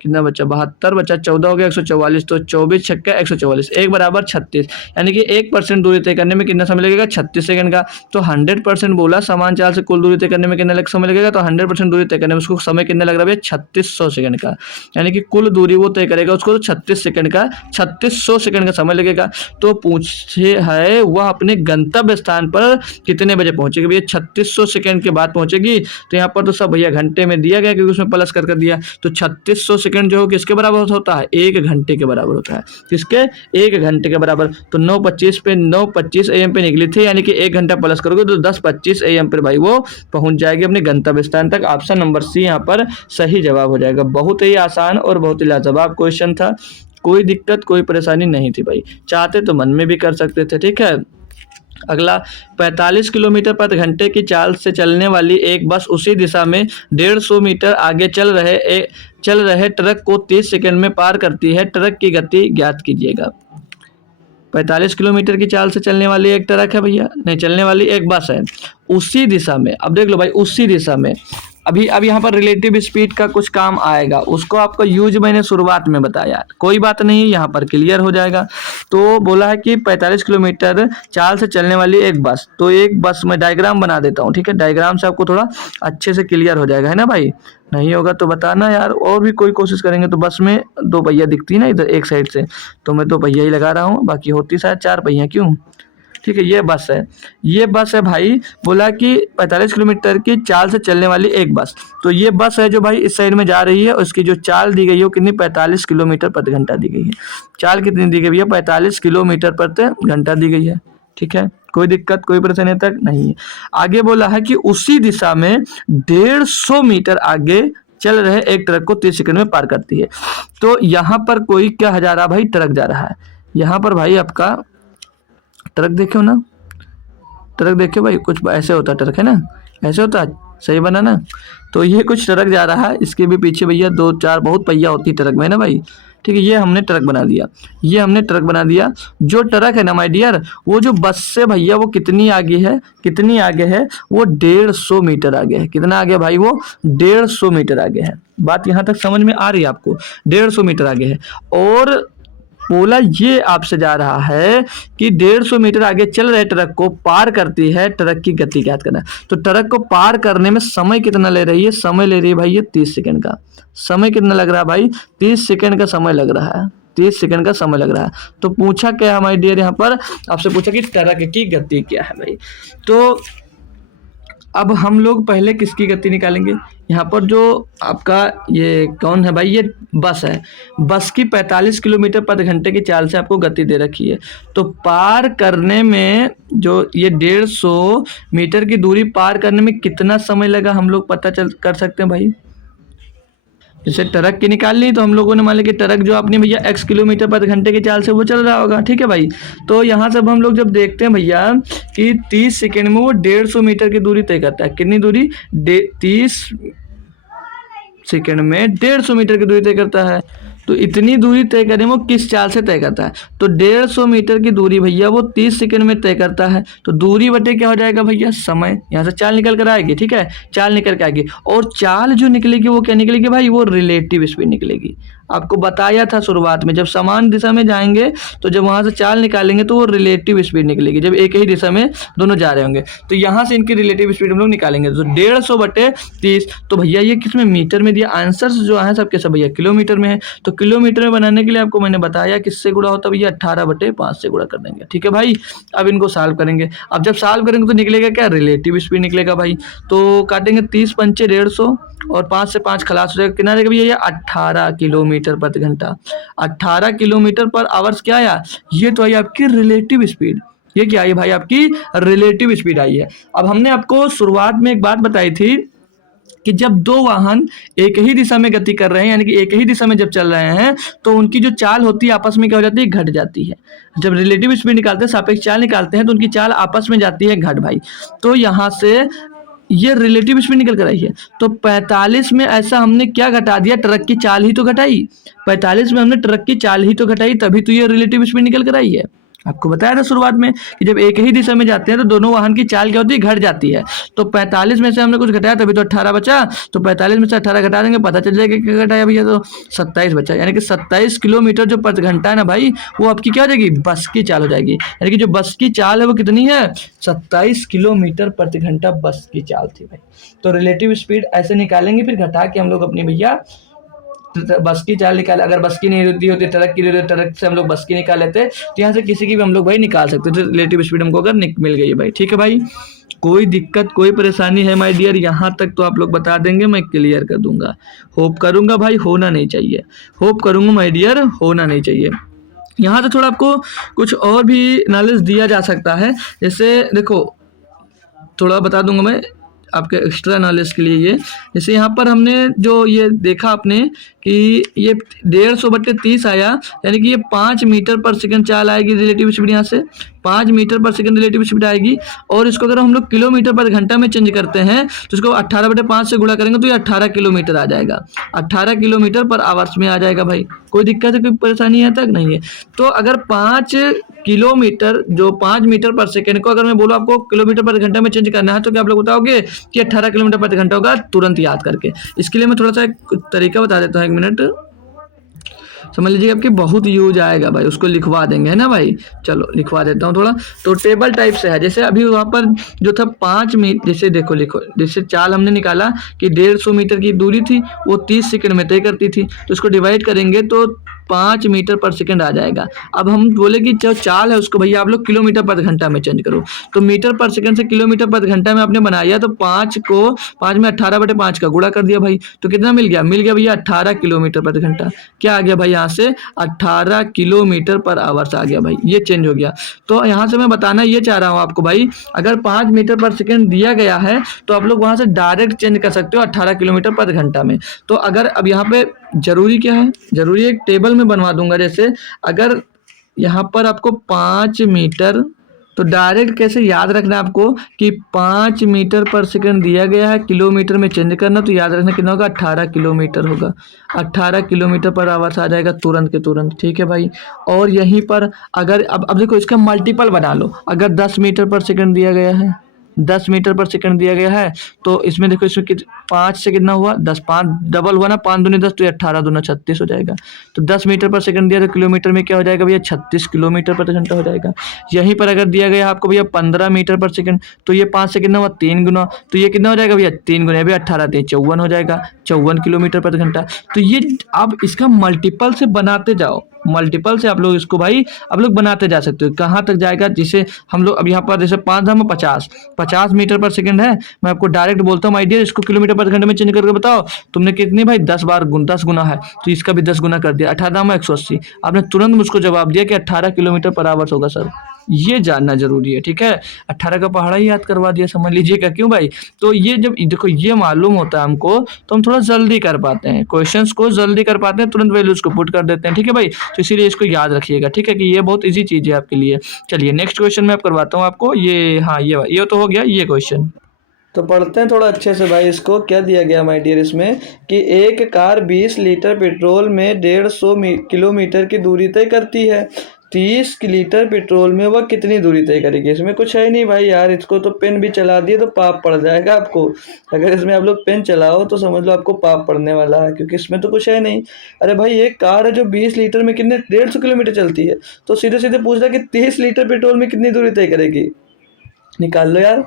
कितना बचा? 72 बचा 14 हो गया 144, तो 24 छक्का 144 1 बराबर 36, यानी कि 1% दूरी तय करने में कितना समय लगेगा? 36 सेकंड का। तो 100% बोला समान चाल से कुल दूरी तय करने में कितना समय लगेगा? तो 100% दूरी तय करने में उसको समय कितना लग रहा है भैया? 3600 सेकंड का, यानी कि कुल दूरी वो तय करेगा उसको तो 36 सेकंड का 3600 सेकंड का समय लगेगा। तो पूछे है वह अपने गंतव्य स्थान पर कितने बजे पहुंचेगी भैया? 3600 सेकंड के बाद पहुंचेगी। तो यहाँ पर तो सब भैया घंटे में दिया गया क्योंकि उसमें प्लस कर दिया। तो 3600 सेकंड जो किसके बराबर होता है? 1 घंटे के बराबर होता है। किसके? 1 घंटे के बराबर। तो 9:25 AM पे निकली थी, यानी कि 1 घंटा प्लस करोगे तो 10:25 AM पर भाई वो पहुंच जाएगी अपने गंतव्य स्थान तक। ऑप्शन नंबर सी यहाँ पर सही जवाब हो जाएगा। बहुत ही आसान और बहुत ही लाजवाब क्वेश्चन था, कोई दिक्कत कोई परेशानी नहीं थी भाई, चाहते तो मन में भी कर सकते थे। ठीक है, अगला 45 किलोमीटर प्रति घंटे की चाल से चलने वाली एक बस उसी दिशा में 150 मीटर आगे चल रहे ट्रक को 30 सेकंड में पार करती है। ट्रक की गति ज्ञात कीजिएगा। 45 किलोमीटर की चाल से चलने वाली एक ट्रक है भैया, नहीं चलने वाली एक बस है उसी दिशा में। अब देख लो भाई उसी दिशा में, अब यहाँ पर रिलेटिव स्पीड का कुछ काम आएगा, उसको आपको यूज मैंने शुरुआत में बताया, कोई बात नहीं यहाँ पर क्लियर हो जाएगा। तो बोला है कि 45 किलोमीटर चाल से चलने वाली एक बस, तो एक बस में डायग्राम बना देता हूँ। ठीक है, डायग्राम से आपको थोड़ा अच्छे से क्लियर हो जाएगा, है ना भाई? नहीं होगा तो बताना यार, और भी कोई कोशिश करेंगे। तो बस में 2 पहिया दिखती है ना इधर एक साइड से, तो मैं 2 पहिया ही लगा रहा हूँ, बाकी होती शायद 4 पहिया, क्यों? ठीक है, ये बस है भाई। बोला कि 45 किलोमीटर की चाल से चलने वाली एक बस, तो ये बस है जो भाई इस साइड में जा रही है, उसकी जो चाल दी गई है वो कितनी? 45 किलोमीटर प्रति घंटा दी गई है। चाल कितनी दी गई भैया? 45 किलोमीटर प्रति घंटा दी गई है। ठीक है, कोई दिक्कत कोई परेशानी तक नहीं है। आगे बोला है कि उसी दिशा में 150 मीटर आगे चल रहे एक ट्रक को 30 सेकंड में पार करती है। तो यहाँ पर कोई क्या जा रहा भाई? ट्रक जा रहा है। यहाँ पर भाई आपका ट्रक देखो ना, ट्रक देखो भाई, कुछ ऐसे होता है ट्रक, है ना? ऐसे होता है, सही बना ना? तो ये कुछ ट्रक जा रहा है, इसके भी पीछे भैया 2-4 बहुत पहिया होती है ट्रक में, है ना भाई? ठीक है, ये हमने ट्रक बना दिया, ये हमने ट्रक बना दिया। जो ट्रक है ना माय डियर, वो जो बस से भैया वो कितनी आगे है? कितनी आगे है? वो 150 मीटर आगे है। कितना आगे भाई? वो 150 मीटर आगे है। बात यहाँ तक समझ में आ रही है आपको? 150 मीटर आगे है। और बोला ये आपसे जा रहा है कि 150 मीटर आगे चल रहे ट्रक को पार करती है, ट्रक की गति ज्ञात करना है। तो ट्रक को पार करने में समय कितना ले रही है? समय ले रही है भाई ये 30 सेकंड का। समय कितना लग रहा है भाई? 30 सेकंड का समय लग रहा है, 30 सेकंड का समय लग रहा है। तो पूछा क्या है हमारे डियर, यहाँ पर आपसे पूछा कि ट्रक की गति क्या है भाई। तो अब हम लोग पहले किसकी गति निकालेंगे? यहाँ पर जो आपका ये कौन है भाई, ये बस है। बस की 45 किलोमीटर प्रति घंटे की चाल से आपको गति दे रखी है। तो पार करने में जो ये 150 मीटर की दूरी पार करने में कितना समय लगा हम लोग पता चल कर सकते हैं भाई। जैसे ट्रक की निकाल ली तो हम लोगों ने मान लिया कि ट्रक जो अपनी भैया x किलोमीटर प्रति घंटे की चाल से वो चल रहा होगा, ठीक है भाई। तो यहाँ से अब हम लोग जब देखते हैं भैया कि 30 सेकंड में वो 150 मीटर की दूरी तय करता है। कितनी दूरी? 30 सेकंड में 150 मीटर की दूरी तय करता है। तो इतनी दूरी तय करें वो किस चाल से तय करता है? तो 150 मीटर की दूरी भैया वो 30 सेकंड में तय करता है। तो दूरी बटे क्या हो जाएगा भैया? समय। यहाँ से चाल निकल कर आएगी, ठीक है, चाल निकल के आएगी। और चाल जो निकलेगी वो क्या निकलेगी भाई? वो रिलेटिव स्पीड निकलेगी। आपको बताया था शुरुआत में, जब समान दिशा में जाएंगे तो जब वहां से चाल निकालेंगे तो वो रिलेटिव स्पीड निकलेगी, जब एक ही दिशा में दोनों जा रहे होंगे। तो यहाँ से इनकी रिलेटिव स्पीड हम लोग निकालेंगे। तो 150 बटे 30, तो भैया ये किस में? मीटर में दिया। आंसर जो है सबके सब भैया किलोमीटर में है। तो किलोमीटर में बनाने के लिए आपको मैंने बताया किससे गुणा होता है भैया? 18 बटे 5 से गुणा कर देंगे, ठीक है भाई। अब इनको सॉल्व करेंगे। अब जब सॉल्व करेंगे तो निकलेगा क्या? रिलेटिव स्पीड निकलेगा भाई। तो काटेंगे 30 पंचे 150 और 5 से 5 खलास हो जाएगा। कितना रहेगा भैया? ये 18 किलोमीटर प्रति घंटा। 18 किलोमीटर पर आवर्स क्या आया? ये तो आई आपकी रिलेटिव स्पीड। ये क्या आई भाई? आपकी रिलेटिव स्पीड आई है। अब हमने आपको शुरुआत में एक बात बताई थी कि जब दो वाहन एक ही दिशा में गति कर रहे हैं, यानी कि एक ही दिशा में जब चल रहे हैं, तो उनकी जो चाल होती है आपस में क्या हो जाती है? घट जाती है। जब रिलेटिव स्पीड निकालते हैं, सापेक्ष चाल निकालते हैं, तो उनकी चाल आपस में जाती है घट भाई। तो यहाँ से ये रिलेटिव स्पीड निकल कर आई है। तो 45 में ऐसा हमने क्या घटा दिया? ट्रक की चाल ही तो घटाई। 45 में हमने ट्रक की चाल ही तो घटाई, तभी तो ये रिलेटिव स्पीड निकल कर आई है। आपको बताया था शुरुआत में कि जब एक ही दिशा में जाते हैं तो दोनों वाहन की चाल क्या होती है? घट जाती है। तो 45 में से हमने कुछ घटाया तभी तो 18 बचा। तो 45 में से 18 घटा देंगे, पता चल जाएगा क्या घटाया भैया। तो 27 बचा, यानी कि 27 किलोमीटर जो प्रति घंटा है ना भाई, वो आपकी क्या हो जाएगी? बस की चाल हो जाएगी। यानी कि जो बस की चाल है वो कितनी है? 27 किलोमीटर प्रति घंटा बस की चाल थी भाई। तो रिलेटिव स्पीड ऐसे निकालेंगे, फिर घटा के हम लोग अपनी भैया बस की चाल निकाले। अगर बस की नहीं होती ट्रक की होती, ट्रक से हम लोग बस की निकाल लेते। तो यहाँ से किसी की भी हम लोग भाई निकाल सकते थे। रिलेटिव स्पीड हमको अगर मिल गई है भाई, ठीक है भाई। कोई दिक्कत कोई परेशानी है माय डियर? यहाँ तक तो आप लोग बता देंगे, मैं क्लियर कर दूंगा। होप करूंगा भाई, होना नहीं चाहिए। होप करूंगा माय डियर, होना नहीं चाहिए। यहाँ से थोड़ा आपको कुछ और भी नॉलेज दिया जा सकता है। जैसे देखो, थोड़ा बता दूंगा मैं आपके एक्स्ट्रा नॉलेज के लिए। ये जैसे यहाँ पर हमने जो ये देखा आपने कि ये 150 बटे 30 आया, यानी कि ये 5 मीटर पर सेकंड चाल आएगी रिलेटिव स्पीड। यहाँ से 5 मीटर पर सेकंड रिलेटिव स्पीड आएगी। और इसको अगर हम लोग किलोमीटर पर घंटा में चेंज करते हैं तो इसको 18 बटे 5 से गुणा करेंगे तो ये 18 किलोमीटर आ जाएगा। 18 किलोमीटर पर आवर्स में आ जाएगा भाई। कोई दिक्कत है, कोई परेशानी है तक नहीं है। तो अगर 5 किलोमीटर जो 5 मीटर पर सेकंड को अगर मैं बोलूँ आपको किलोमीटर पर घंटा में चेंज करना है, तो क्या आप लोग बताओगे कि 18 किलोमीटर प्रति घंटा होगा? तुरंत याद करके। इसके लिए मैं थोड़ा सा एक तरीका बता देता हूँ, 1 मिनट समझ लीजिए। आपके बहुत यूज आएगा भाई, उसको लिखवा देंगे, है ना भाई। चलो लिखवा देता हूँ थोड़ा। तो टेबल टाइप से है। जैसे अभी वहाँ पर जो था 5 मीटर, जैसे देखो लिखो, जैसे चाल हमने निकाला कि 150 मीटर की दूरी थी, वो 30 सेकंड में तय करती थी। तो इसको डिवाइड करेंगे तो 5 मीटर पर सेकंड आ जाएगा। अब हम बोले कि जो चाल है उसको भैया आप लोग किलोमीटर पर घंटा में चेंज करो। तो मीटर पर सेकंड से किलोमीटर पर घंटा में आपने बनाया, तो 5 को 5 में 18 बटे 5 का गुणा कर दिया भाई। तो कितना मिल गया? मिल गया भैया 18 किलोमीटर प्रति घंटा। क्या आ गया भाई? यहाँ से 18 किलोमीटर पर आवर्स आ गया भाई। ये चेंज हो गया। तो यहाँ से मैं बताना ये चाह रहा हूँ आपको भाई, अगर 5 मीटर पर सेकंड दिया गया है तो आप लोग वहाँ से डायरेक्ट चेंज कर सकते हो 18 किलोमीटर पर घंटा में। तो अगर अब यहाँ पे जरूरी क्या है? जरूरी एक टेबल में बनवा दूंगा। जैसे अगर यहाँ पर आपको 5 मीटर, तो डायरेक्ट कैसे याद रखना आपको कि 5 मीटर पर सेकंड दिया गया है, किलोमीटर में चेंज करना, तो याद रखना कितना होगा? 18 किलोमीटर होगा। 18 किलोमीटर पर आवर्स आ जाएगा तुरंत के तुरंत, ठीक है भाई। और यहीं पर अगर अब देखो इसका मल्टीपल बना लो। अगर 10 मीटर पर सेकंड दिया गया है, 10 मीटर पर सेकंड दिया गया है, तो इसमें देखो इसमें 5 से कितना हुआ? 10, 5 डबल हुआ ना, 5 दूनी 10, तो ये 18 दूना 36 हो जाएगा। तो 10 मीटर पर सेकंड दिया तो किलोमीटर में क्या हो जाएगा भैया? 36 किलोमीटर प्रति घंटा हो जाएगा। यहीं पर अगर दिया गया आपको भैया 15 मीटर पर सेकंड, तो ये 5 से कितना हुआ? 3 गुना, तो ये कितना हो जाएगा भैया? 3 गुना भैया 18 × 54 हो जाएगा, 54 किलोमीटर प्रति घंटा। तो ये आप इसका मल्टीपल से बनाते जाओ, मल्टीपल से आप लोग इसको भाई आप लोग बनाते जा सकते हो। कहाँ तक जाएगा, जिसे हम लोग अब यहाँ पर जैसे 5 धाम में 50 मीटर पर सेकंड है, मैं आपको डायरेक्ट बोलता हूँ माय डियर, इसको किलोमीटर पर घंटे में चेंज करके बताओ। तुमने कितनी भाई 10 गुना है, तो इसका भी 10 गुना कर दिया। 18 दाम 180। आपने तुरंत मुझको जवाब दिया कि 18 किलोमीटर पर आवर होगा सर। ये जानना जरूरी है, ठीक है। 18 का पहाड़ा ही याद करवा दिया, समझ लीजिएगा क्यों भाई। तो ये जब देखो ये मालूम होता है हमको, तो हम थोड़ा जल्दी कर पाते हैं, क्वेश्चंस को जल्दी कर पाते हैं, तुरंत वैल्यूज को पुट कर देते हैं, ठीक है भाई। तो इसीलिए इसको याद रखिएगा, ठीक है, कि ये बहुत ईजी चीज है आपके लिए। चलिए नेक्स्ट क्वेश्चन मैं करवाता हूँ आपको। ये हाँ ये तो हो गया ये क्वेश्चन। तो पढ़ते हैं थोड़ा अच्छे से भाई इसको। क्या दिया गया माय डियर इसमें कि एक कार 20 लीटर पेट्रोल में 150 किलोमीटर की दूरी तय करती है। 30 लीटर पेट्रोल में वह कितनी दूरी तय करेगी। इसमें कुछ है नहीं भाई यार, इसको तो पेन भी चला दिए तो पाप पड़ जाएगा आपको। अगर इसमें आप लोग पेन चलाओ तो समझ लो आपको पाप पड़ने वाला है, क्योंकि इसमें तो कुछ है नहीं। अरे भाई एक कार है जो 20 लीटर में कितने 150 किलोमीटर चलती है, तो सीधे सीधे पूछ रहा है कि 30 लीटर पेट्रोल में कितनी दूरी तय करेगी। निकाल लो यार,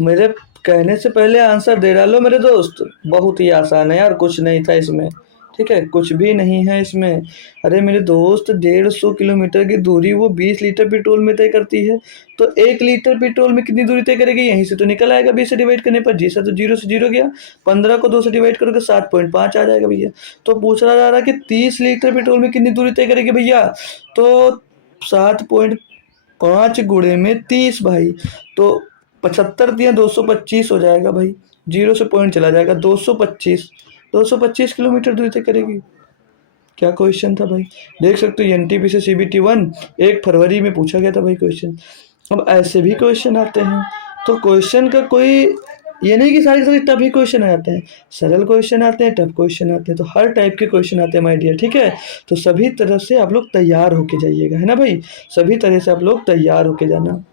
मेरे कहने से पहले आंसर दे डालो मेरे दोस्त। बहुत ही आसान है यार, कुछ नहीं था इसमें, ठीक है, कुछ भी नहीं है इसमें। अरे मेरे दोस्त 150 किलोमीटर की दूरी वो 20 लीटर पेट्रोल में तय करती है, तो 1 लीटर पेट्रोल में कितनी दूरी तय करेगी, यहीं से तो निकल आएगा 20 से डिवाइड करने पर। जी सर, तो 0 से 0 गया, 15 को 2 से डिवाइड करोगे 7.5 आ जाएगा भैया। तो पूछा जा रहा है कि 30 लीटर पेट्रोल में कितनी दूरी तय करेगी भैया, तो 7.5 गुणे में 30 भाई, तो 75 दिया 225 हो जाएगा भाई। 0 से पॉइंट चला जाएगा, 225 किलोमीटर दूरी तय करेगी। क्या क्वेश्चन था भाई, देख सकते हो एनटीपी से सीबीटी 1 1 फरवरी में पूछा गया था भाई क्वेश्चन। अब ऐसे भी क्वेश्चन आते हैं, तो क्वेश्चन का कोई ये नहीं कि सारे टफ ही क्वेश्चन आते हैं, सरल क्वेश्चन आते हैं, टफ क्वेश्चन आते हैं, तो हर टाइप के क्वेश्चन आते हैं माय डियर, ठीक है। तो सभी तरह से आप लोग तैयार होके जाइएगा, है ना भाई, सभी तरह से आप लोग तैयार होके जाना।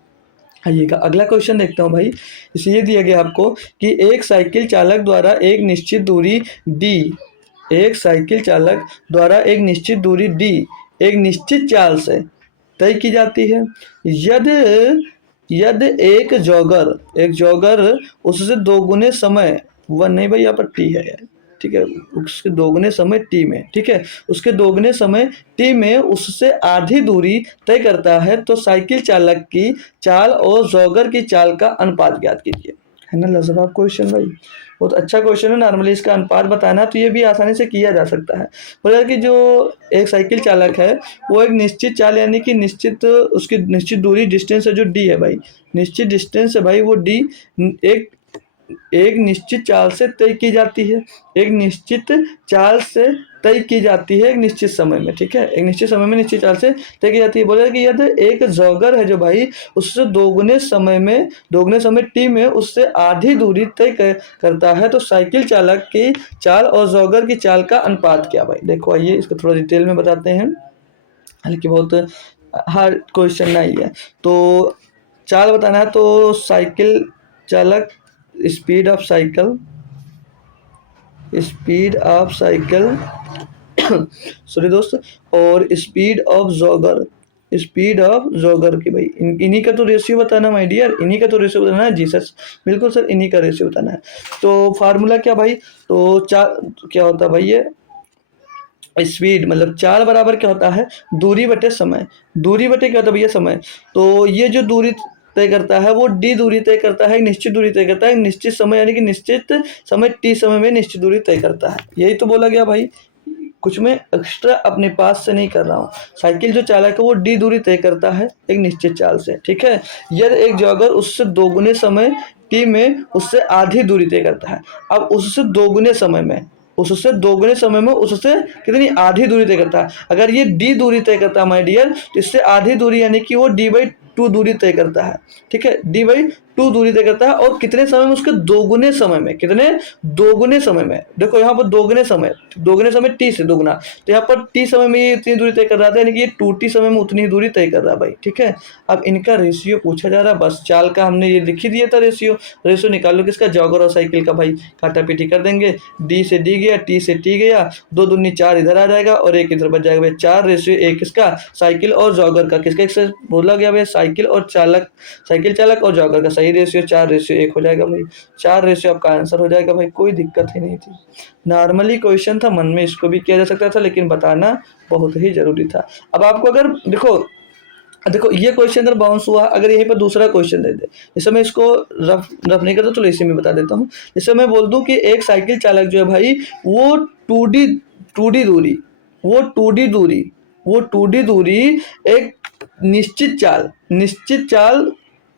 आइएगा अगला क्वेश्चन देखता हूँ भाई। इसे ये दिया गया आपको कि एक साइकिल चालक द्वारा एक निश्चित दूरी डी, एक साइकिल चालक द्वारा एक निश्चित दूरी डी एक निश्चित चाल से तय की जाती है। यदि एक जॉगर उससे दोगुने समय, वन नहीं भाई यहाँ पर टी है यार, ठीक है, उसके दोगुने समय टी में, ठीक है, उसके दोगुने समय टी में उससे आधी दूरी तय करता है, तो साइकिल चालक की चाल और जॉगर की चाल का अनुपात ज्ञात कीजिए। है ना लाजवाब क्वेश्चन भाई, बहुत अच्छा क्वेश्चन है। नॉर्मली इसका अनुपात बताना तो ये भी आसानी से किया जा सकता है। बोला कि जो एक साइकिल चालक है वो एक निश्चित चाल यानी कि निश्चित उसकी निश्चित दूरी डिस्टेंस है जो डी है भाई, निश्चित डिस्टेंस है भाई, वो डी एक निश्चित चाल से तय की जाती है, एक निश्चित चाल से तय की जाती है एक निश्चित समय में, ठीक है, एक निश्चित समय में निश्चित चाल से तय की जाती है। बोला कि यदि एक जॉगर है जो भाई उससे दोगुने समय टी में उससे आधी दूरी तय करता है, तो साइकिल चालक की चाल और जॉगर की चाल का अनुपात क्या भाई। देखो आइए इसको थोड़ा डिटेल में बताते हैं, हालांकि बहुत हार्ड क्वेश्चन नहीं है। तो चाल बताना है, तो साइकिल चालक स्पीड ऑफ साइकिल सॉरी दोस्त, और स्पीड ऑफ जॉगर की भाई इन्हीं का तो रेशियो बताना माय डियर, इन्हीं का तो रेशियो बताना है। जी सर बिल्कुल सर, इन्हीं का रेशियो बताना है। तो फार्मूला क्या भाई, तो क्या होता है भाई, ये स्पीड मतलब चाल बराबर क्या होता है, दूरी बटे समय, दूरी बटे क्या होता है भैया समय। तो ये जो दूरी तय करता है वो डी दूरी तय करता है, एक निश्चित दूरी तय करता है, निश्चित समय यानी कि निश्चित समय टी समय में निश्चित दूरी तय करता है। यही तो बोला गया भाई, कुछ मैं एक्स्ट्रा अपने पास से नहीं कर रहा हूँ। साइकिल जो चालक है वो डी दूरी तय करता है एक निश्चित चाल से, ठीक है। यदि एक जॉगर उससे दोगुने समय टी में उससे आधी दूरी तय करता है, अब उससे दोगुने समय में उससे कितनी आधी दूरी तय करता है। अगर ये डी दूरी तय करता है माय डियर, तो इससे आधी दूरी यानी कि वो डी/2 दूरी तय करता है, ठीक है, डी/2 दूरी तय करता है, और कितने समय में, उसके दोगुने समय में, कितने दोगुने समय में। देखो यहाँ पर दोगुने समय टी से दोगुना, तो यहाँ पर टी समय में ये इतनी दूरी तय कर रहा था, यानी कि ये 2t समय में उतनी दूरी तय कर रहा है भाई, ठीक है। अब इनका रेशियो पूछा जा रहा है, बस चाल का हमने ये लिख ही दिया था, रेशियो निकाल लो किसका, जॉगर और साइकिल का भाई, काटा पीटी कर देंगे, डी से डी गया, टी से टी गया, 2 दूनी 4 इधर आ जाएगा और 1 इधर बच जाएगा भाई। 4 रेशियो 1 किसका, साइकिल और जॉगर का, किसका बोला गया भाई, साइकिल चालक और जॉगर का सही रेशियो 4:1 हो जाएगा भाई। 4 रेशियो आपका आंसर हो जाएगा भाई, कोई दिक्कत ही नहीं थी। नॉर्मली क्वेश्चन था, मन में इसको भी किया जा सकता था, लेकिन बताना बहुत ही जरूरी था। अब आपको अगर देखो ये क्वेश्चन अगर बाउंस हुआ, अगर यहीं पर दूसरा क्वेश्चन दे दे, जैसे मैं इसको रफ रफ नहीं करता, चलो इसी में बता देता हूँ। जैसे मैं बोल दूं कि एक साइकिल चालक जो है भाई, वो 2D 2D दूरी वो 2D दूरी वो 2D दूरी एक निश्चित चाल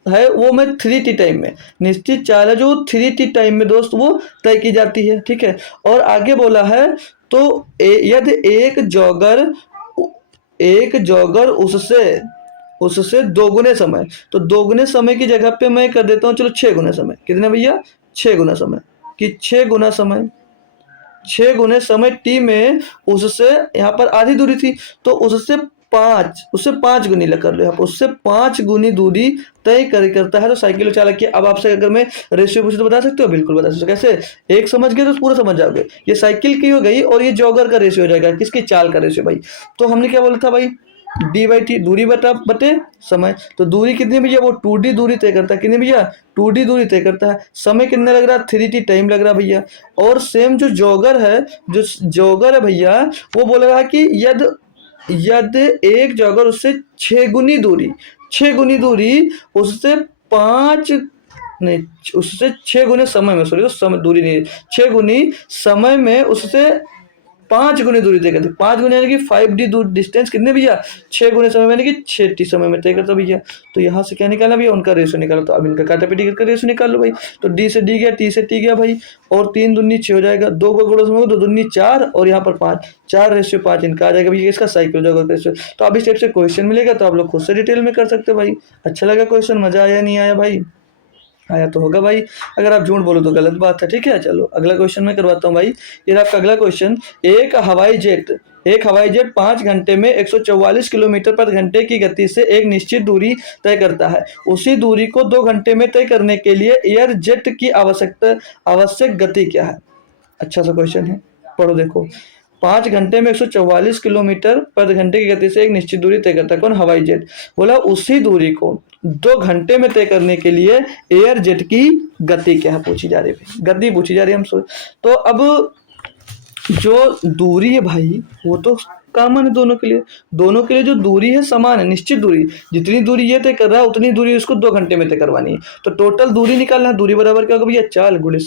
है, वो मैं 3T टाइम में, निश्चित चाल है जो 3T टाइम में दोस्त वो तय की जाती है, ठीक है। और आगे बोला है तो यदि एक जॉगर उससे दोगुने समय, तो दोगुने समय की जगह पे मैं कर देता हूँ चलो 6 गुना समय। कितने भैया? 6 गुना समय। कि 6 गुने समय टी में उससे यहाँ पर आधी दूरी थी, तो उससे 5 गुनी कर लो यहाँ पर, उससे 5 गुनी दूरी तय करता है तो साइकिल चालक की। अब आपसे अगर मैं रेशियो पूछूं तो बता सकते हो? बिल्कुल बता सकते हो। कैसे? एक समझ गए तो पूरा समझ जाओगे। ये साइकिल की हो गई और ये जॉगर का रेशियो हो जाएगा, किसकी? चाल का रेशियो भाई। तो हमने क्या बोला था भाई? D/T दूरी बटे समय। तो दूरी कितनी भैया? वो 2D दूरी तय करता है। कितनी भैया? 2D दूरी तय करता है। समय कितना लग रहा है? 3T टाइम लग रहा है भैया। और सेम जो जॉगर है भैया, वो बोल रहा है कि यदि एक जॉगर उससे 6 गुनी दूरी उससे 5 नहीं, उससे 6 गुने समय में, सॉरी, तो समय दूरी नहीं, 6 गुनी समय में उससे 5 गुनी दूरी तय करते। 5 गुने यानी कि 5D दूर डिस्टेंस कितने भैया? 6 गुने समय यानी कि 6T समय में तय करता भैया। तो यहाँ से क्या निकाला भैया? उनका रेशियो निकाला। तो अब इनका काटापीटी करके रेशियो निकाल लो भाई। तो D से D गया, T से T गया भाई, और 3 दूनी 6 हो जाएगा, 2 को गुणा में 2 दूनी 4 और यहाँ पर 5, 4:5 इनका आ जाएगा भैया, इसका साइकिल जॉगर रेशियो। तो अब इस टाइप से क्वेश्चन मिलेगा तो आप लोग खुद से डिटेल में कर सकते हो भाई। अच्छा लगा क्वेश्चन? मजा आया नहीं आया भाई? आया तो होगा भाई, अगर आप झूठ बोलो तो गलत बात है, ठीक है। चलो अगला क्वेश्चन मैं करवाता हूँ भाई। ये आपका अगला क्वेश्चन। एक हवाई जेट 5 घंटे में 144 किलोमीटर पर घंटे की गति से एक निश्चित दूरी तय करता है। उसी दूरी को 2 घंटे में तय करने के लिए एयर जेट की आवश्यक गति क्या है? अच्छा सा क्वेश्चन है, पढ़ो देखो। 5 घंटे में 144 किलोमीटर पर घंटे की गति से एक निश्चित दूरी तय करता है। कौन? हवाई जेट। बोला उसी दूरी को 2 घंटे में तय करने के लिए एयर जेट की गति क्या है पूछी जा रही है, गति पूछी जा रही है हमसे। तो अब जो दूरी है भाई, वो तो कॉमन है दोनों के लिए जो दूरी है समान है, निश्चित दूरी। जितनी दूरी ये तय कर रहा है उतनी दूरी उसको 2 घंटे में तय करवानी है। तो टोटल दूरी निकालना है। दूरी बराबर क्या होगा भैया? चाल गुणे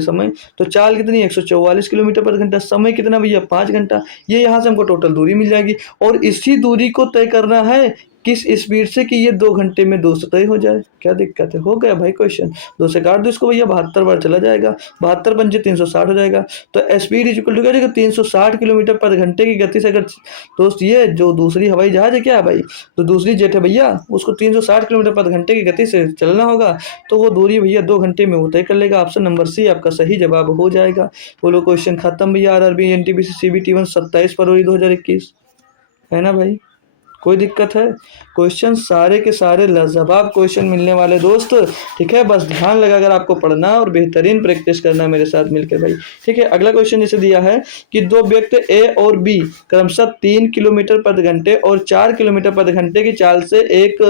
समय। तो चाल कितनी? 144 किलोमीटर पर घंटा। समय कितना भैया? 5 घंटा। ये यहाँ से हमको टोटल दूरी मिल जाएगी। और इसी दूरी को तय करना है किस स्पीड से कि ये 2 घंटे में 2 से तय हो जाए। क्या दिक्कत है? हो गया भाई क्वेश्चन। 2 से काट दो इसको भैया, 72 बार चला जाएगा, 72 पंजे 360 हो जाएगा। तो स्पीड इज इक्वल टू क्या हो जाएगा? 360 किलोमीटर पर घंटे की गति से। अगर दोस्त ये जो दूसरी हवाई जहाज है क्या है भाई, तो दूसरी जेट है भैया, उसको 360 किलोमीटर पर घंटे की गति से चलना होगा, तो वो दूरी भैया 2 घंटे में वो तय कर लेगा। ऑप्शन नंबर सी आपका सही जवाब हो जाएगा। बोलो क्वेश्चन खत्म भैया। RRB NTPC CBT 1 27 फरवरी 2021 है ना भाई? कोई दिक्कत है? क्वेश्चन सारे के सारे लाजवाब क्वेश्चन मिलने वाले दोस्त, ठीक है। बस ध्यान लगा कर आपको पढ़ना और बेहतरीन प्रैक्टिस करना मेरे साथ मिलकर भाई, ठीक है। अगला क्वेश्चन जैसे दिया है कि 2 व्यक्ति ए और बी क्रमशः 3 किलोमीटर प्रति घंटे और 4 किलोमीटर प्रति घंटे की चाल से एक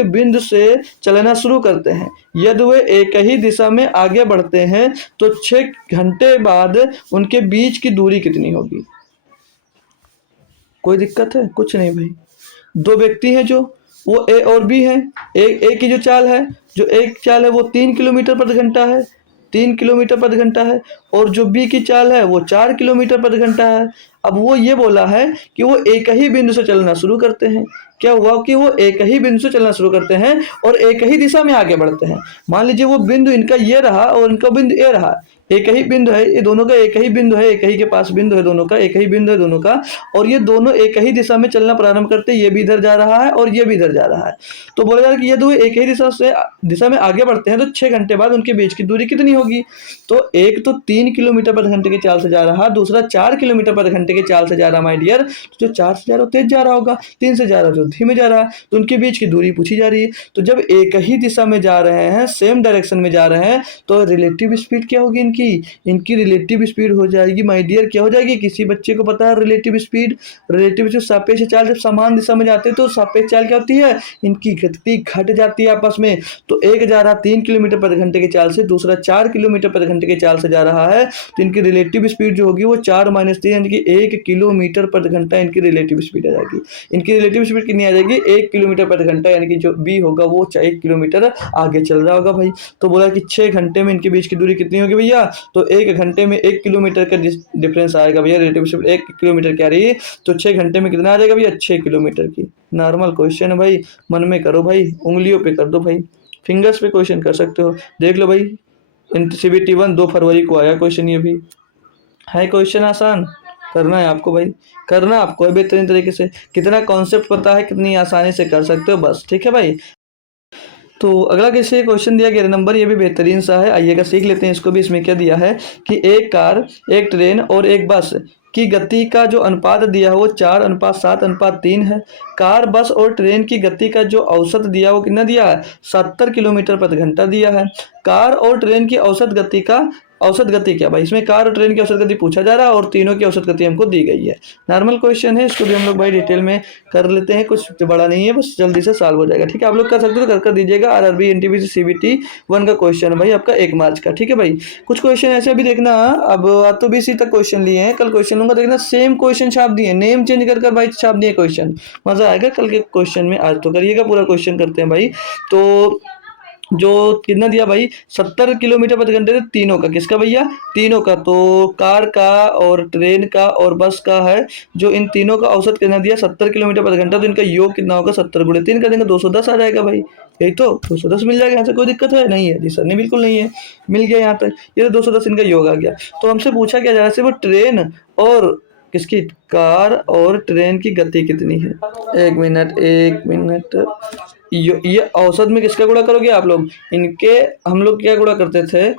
बिंदु से चलना शुरू करते हैं। यदि वे एक ही दिशा में आगे बढ़ते हैं तो 6 घंटे बाद उनके बीच की दूरी कितनी होगी? कोई दिक्कत है? कुछ नहीं भाई। 2 व्यक्ति हैं जो वो ए और बी हैं। ए की जो चाल है वो 3 किलोमीटर प्रति घंटा है, 3 किलोमीटर प्रति घंटा है। और जो बी की चाल है वो 4 किलोमीटर प्रति घंटा है। अब वो ये बोला है कि वो एक ही बिंदु से चलना शुरू करते हैं। क्या हुआ कि वो एक ही बिंदु से चलना शुरू करते हैं और एक ही दिशा में आगे बढ़ते हैं। मान लीजिए वो बिंदु इनका ये रहा और इनका बिंदु ये रहा, एक ही बिंदु है, ये दोनों का एक ही बिंदु है, एक ही के पास बिंदु है दोनों का, एक ही बिंदु है दोनों का, और ये दोनों एक ही दिशा में चलना प्रारंभ करते हैं। ये भी इधर जा रहा है और ये भी इधर जा रहा है। तो बोला जा रहा है कि ये दो एक ही दिशा में आगे बढ़ते हैं तो 6 घंटे बाद उनके बीच की दूरी कितनी होगी? तो एक तो 3 3 किलोमीटर प्रति घंटे की चाल से जा रहा, दूसरा 4 किलोमीटर प्रति घंटे की चाल से जा रहा माय डियर, तो जो 4 से जा रहा वो तेज जा रहा होगा, 3 से जा रहा जो धीमे जा रहा है, तो उनके बीच की दूरी पूछी जा रही है। तो जब एक ही दिशा में जा रहे हैं, सेम डायरेक्शन में जा रहे हैं, तो रिलेटिव स्पीड क्या होगी इनकी रिलेटिव स्पीड हो जाएगी माय डियर, क्या हो जाएगी, किसी बच्चे को पता है रिलेटिव स्पीड, रिलेटिव जो सापेक्ष चाल, जब समान दिशा में जाते हैं तो सापेक्ष चाल क्या होती है, इनकी गति घट जाती है आपस में। तो एक जा रहा 3 किलोमीटर प्रति घंटे की चाल से, दूसरा 4 किलोमीटर प्रति घंटे की चाल से जा रहा है, तो इनकी रिलेटिव स्पीड जो होगी वो 4 - 3 यानी कि 1 किलोमीटर प्रति घंटा इनकी रिलेटिव स्पीड आ जाएगी। इनकी रिलेटिव स्पीड कितनी आ जाएगी, 1 किलोमीटर प्रति घंटा, यानी कि जो बी होगा वो 1 किलोमीटर आगे चल रहा होगा भाई। तो बोला कि 6 घंटे में इनके बीच की दूरी कितनी होगी भैया, तो 1 घंटे में 1 किलोमीटर का डिफरेंस आएगा भैया, रिलेटिव स्पीड 1 किलोमीटर क्या रही, तो 6 घंटे में कितना आ जाएगा भैया, 6 किलोमीटर की। नॉर्मल क्वेश्चन है भाई, मन में करो भाई, उंगलियों पे कर दो भाई, फिंगर्स पे क्वेश्चन कर सकते हो, देख लो भाई। CBT 1 2 फरवरी को आया क्वेश्चन, ये भी है क्वेश्चन आसान, करना है आपको भाई, करना आपको है बेहतरीन तरीके से, कितना कॉन्सेप्ट पता है कितनी आसानी से कर सकते हो बस, ठीक है भाई। तो अगला कैसे क्वेश्चन दिया गया नंबर, ये भी बेहतरीन सा है, आइएगा सीख लेते हैं इसको भी। इसमें क्या दिया है कि एक कार, एक ट्रेन और एक बस की गति का जो अनुपात दिया है वो 4:7:3 है। कार, बस और ट्रेन की गति का जो औसत दिया वो कितना दिया है, 70 किलोमीटर प्रति घंटा दिया है। कार और ट्रेन की औसत गति क्या भाई, इसमें कार और ट्रेन की औसत गति पूछा जा रहा है और तीनों की औसत गति हमको दी गई है। नॉर्मल क्वेश्चन है, इसको भी हम लोग भाई डिटेल में कर लेते हैं, कुछ बड़ा नहीं है, बस जल्दी से सॉल्व हो जाएगा, ठीक है। आप लोग कर सकते हो तो कर दीजिएगा। RRB NTPC CBT 1 का क्वेश्चन है भाई आपका 1 मार्च का, ठीक है भाई। कुछ क्वेश्चन ऐसे अभी देखना, अब तो BC तक क्वेश्चन लिए हैं, कल क्वेश्चन लूंगा, देखना सेम क्वेश्चन छाप दिए, नेम चेंज कर भाई छाप दिए क्वेश्चन, मजा आएगा कल के क्वेश्चन में। आज तो करिएगा, पूरा क्वेश्चन करते हैं भाई। तो जो कितना दिया भाई, 70 किलोमीटर प्रति घंटे, तीनों का, किसका भैया, तीनों का, तो कार का और ट्रेन का और बस का है, जो इन तीनों का औसत कितना दिया 70 किलोमीटर प्रति घंटा, तो इनका योग कितना होगा, 70 × 3 कर देंगे 210 आ जाएगा भाई, यही तो 210 मिल जाएगा। यहाँ से कोई दिक्कत है नहीं है जी सर, नहीं बिल्कुल नहीं है, मिल गया यहाँ तक, ये तो 210 इनका योग आ गया। तो हमसे पूछा क्या जा रहा है, सिर्फ ट्रेन और किसकी, कार और ट्रेन की गति कितनी है। एक मिनट, ये औसत में किसका गुणा करोगे आप लोग, इनके, हम लोग क्या गुणा करते थे,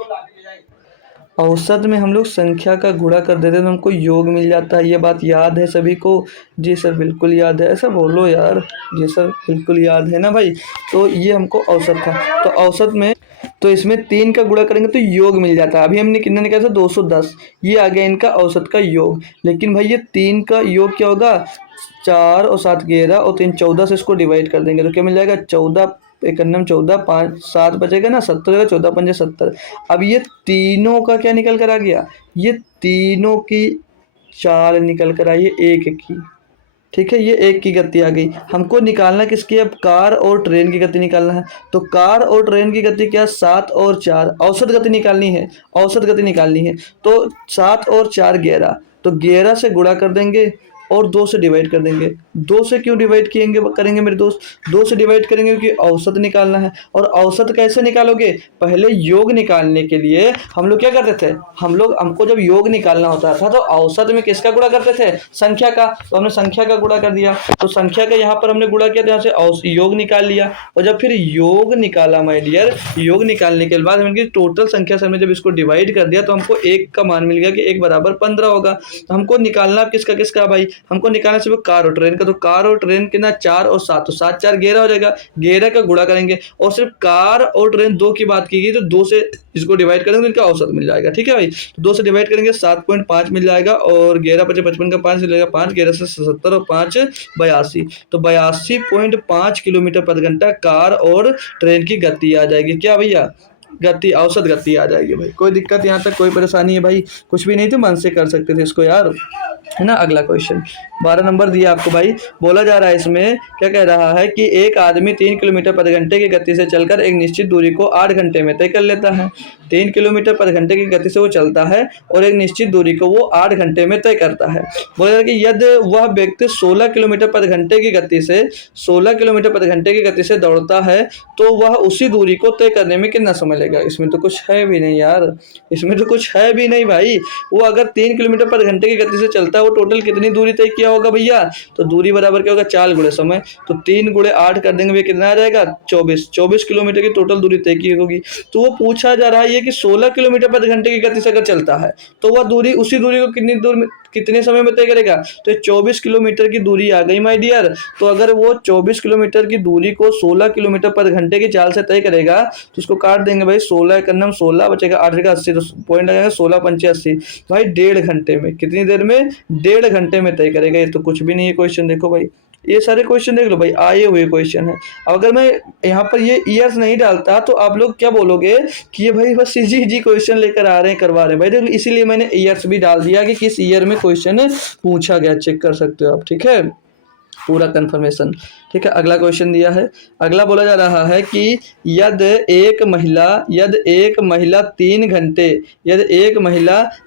औसत में हम लोग संख्या का गुणा कर देते तो हमको योग मिल जाता है, ये बात याद है सभी को। जी सर बिल्कुल याद है, ऐसा बोलो यार, जी सर बिल्कुल याद है ना भाई। तो ये हमको औसत था, तो औसत में, तो इसमें 3 का गुणा करेंगे तो योग मिल जाता है। अभी हमने कितना निकाला था, 210, ये आ गया इनका औसत का योग। लेकिन भाई ये 3 का योग क्या होगा, 4 और 7 11 और 3 14 से इसको डिवाइड कर देंगे तो क्या मिल जाएगा, 14 एकन्नम 14, 5 7 बचेगा ना, 70 14 5 70। अब ये तीनों का क्या निकल कर आ गया, ये तीनों की चाल निकल कर आई है एक की, ठीक है, ये एक की गति आ गई। हमको निकालना किसकी, अब कार और ट्रेन की गति निकालना है। तो कार और ट्रेन की गति क्या, 7 और 4, औसत गति निकालनी है, औसत गति निकालनी है। तो 7 और 4 11, तो 11 से गुणा कर देंगे और 2 से डिवाइड कर देंगे। 2 से क्यों डिवाइड करेंगे मेरे दोस्त, 2 से डिवाइड करेंगे क्योंकि औसत निकालना है। और औसत कैसे निकालोगे, पहले योग निकालने के लिए हम लोग क्या करते थे, हमको जब योग निकालना होता था तो औसत में किसका गुणा करते थे, संख्या का, तो हमने संख्या का गुणा कर दिया। तो संख्या का यहाँ पर हमने गुणा किया, तो यहाँ से योग निकाल लिया। और जब फिर योग निकाला माय डियर, योग निकालने के बाद हमने टोटल संख्या से हमने जब इसको डिवाइड कर दिया तो हमको 1 का मान मिल गया कि 1 बराबर 15 होगा। तो हमको निकालना किसका भाई, हमको निकालना सिर्फ कार और ट्रेन का। तो कार और ट्रेन के ना 4 और 7, तो 7 4 11 हो जाएगा, 11 का गुणा करेंगे और सिर्फ कार और ट्रेन 2 की बात की गई तो 2 से इसको डिवाइड करेंगे तो इनका औसत मिल जाएगा, ठीक है भाई। तो 2 से डिवाइड करेंगे 7.5 मिल जाएगा और 11 × 55 का 5 मिलेगा, 5 11 से 70 और 5 82, तो 82.5 किलोमीटर प्रति घंटा कार और ट्रेन की गति आ जाएगी। क्या भैया, गति, औसत गति आ जाएगी भाई। कोई दिक्कत यहाँ तक, कोई परेशानी है भाई, कुछ भी नहीं थे, मन से कर सकते थे इसको यार, है ना। अगला क्वेश्चन 12 नंबर दिया आपको भाई, बोला जा रहा है इसमें क्या कह रहा है कि एक आदमी 3 किलोमीटर प्रति घंटे की गति से चलकर एक निश्चित दूरी को 8 घंटे में तय कर लेता है। 3 किलोमीटर प्रति घंटे की गति से वो चलता है और एक निश्चित दूरी को वो 8 घंटे में तय करता है। बोला जा रहा है कि यदि वह व्यक्ति 16 किलोमीटर प्रति घंटे की गति से दौड़ता है तो वह उसी दूरी को तय करने में कितना समय जाएगा? इसमें तो कुछ है भी नहीं यार, इसमें तो कुछ है भी नहीं भाई। वो अगर 3 किलोमीटर पर घंटे की गति से चलता है, वो टोटल कितनी दूरी तय किया होगा भैया? तो दूरी बराबर क्या होगा? 4 गुणे समय। तो 3 गुणे 8 कर देंगे भैया, कितना आ जाएगा? 24 किलोमीटर की टोटल दूरी तय की होगी। तो वो पूछा जा रहा है ये कि 16 किलोमीटर पर घंटे की गति से अगर चलता है तो वह दूरी, उसी दूरी को कितने समय में तय करेगा? तो 24 किलोमीटर की दूरी आ गई माय डियर। तो अगर वो 24 किलोमीटर की दूरी को 16 किलोमीटर पर घंटे की चाल से तय करेगा तो उसको काट देंगे भाई, 16 का नाम 16 बचेगा, 8 का 80, तो पॉइंट लगेगा 16 पंचे 80 भाई। 1.5 घंटे में, कितनी देर में? 1.5 घंटे में तय करेगा। ये तो कुछ भी नहीं है क्वेश्चन। देखो भाई, ये सारे क्वेश्चन देख लो भाई, आए हुए क्वेश्चन है। अब अगर मैं यहाँ पर ये ईयर्स नहीं डालता तो आप लोग क्या बोलोगे कि ये भाई बस इजी इजी क्वेश्चन लेकर आ रहे हैं, करवा रहे हैं भाई। देखो इसीलिए मैंने ईयर्स भी डाल दिया कि किस ईयर में क्वेश्चन पूछा गया, चेक कर सकते हो आप, ठीक है, पूरा कंफर्मेशन। ठीक है, अगला क्वेश्चन दिया है। अगला बोला जा रहा है कि यदि एक महिला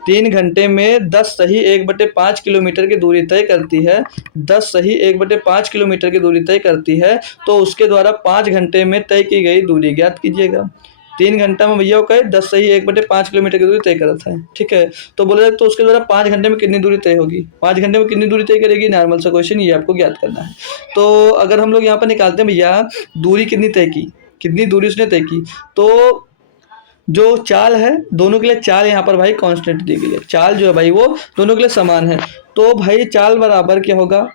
3 घंटे में 10 सही 1/5 किलोमीटर की दूरी तय करती है, 10 सही 1/5 किलोमीटर की दूरी तय करती है, तो उसके द्वारा 5 घंटे में तय की गई दूरी ज्ञात कीजिएगा। 3 घंटा में भैया कहे 10 सही 1/5 किलोमीटर की दूरी तय करता है, ठीक है। तो बोला जाए तो उसके द्वारा 5 घंटे में कितनी दूरी तय होगी? 5 घंटे में कितनी दूरी तय करेगी? नॉर्मल सा क्वेश्चन, ये आपको ज्ञात करना है। तो अगर हम लोग यहाँ पर निकालते हैं भैया दूरी कितनी तय की, कितनी दूरी उसने तय की, तो जो चाल है दोनों के लिए, चाल यहाँ पर भाई कांस्टेंट दी गई है, चाल जो है भाई वो दोनों के लिए समान है। तो भाई चाल बराबर क्या होगा?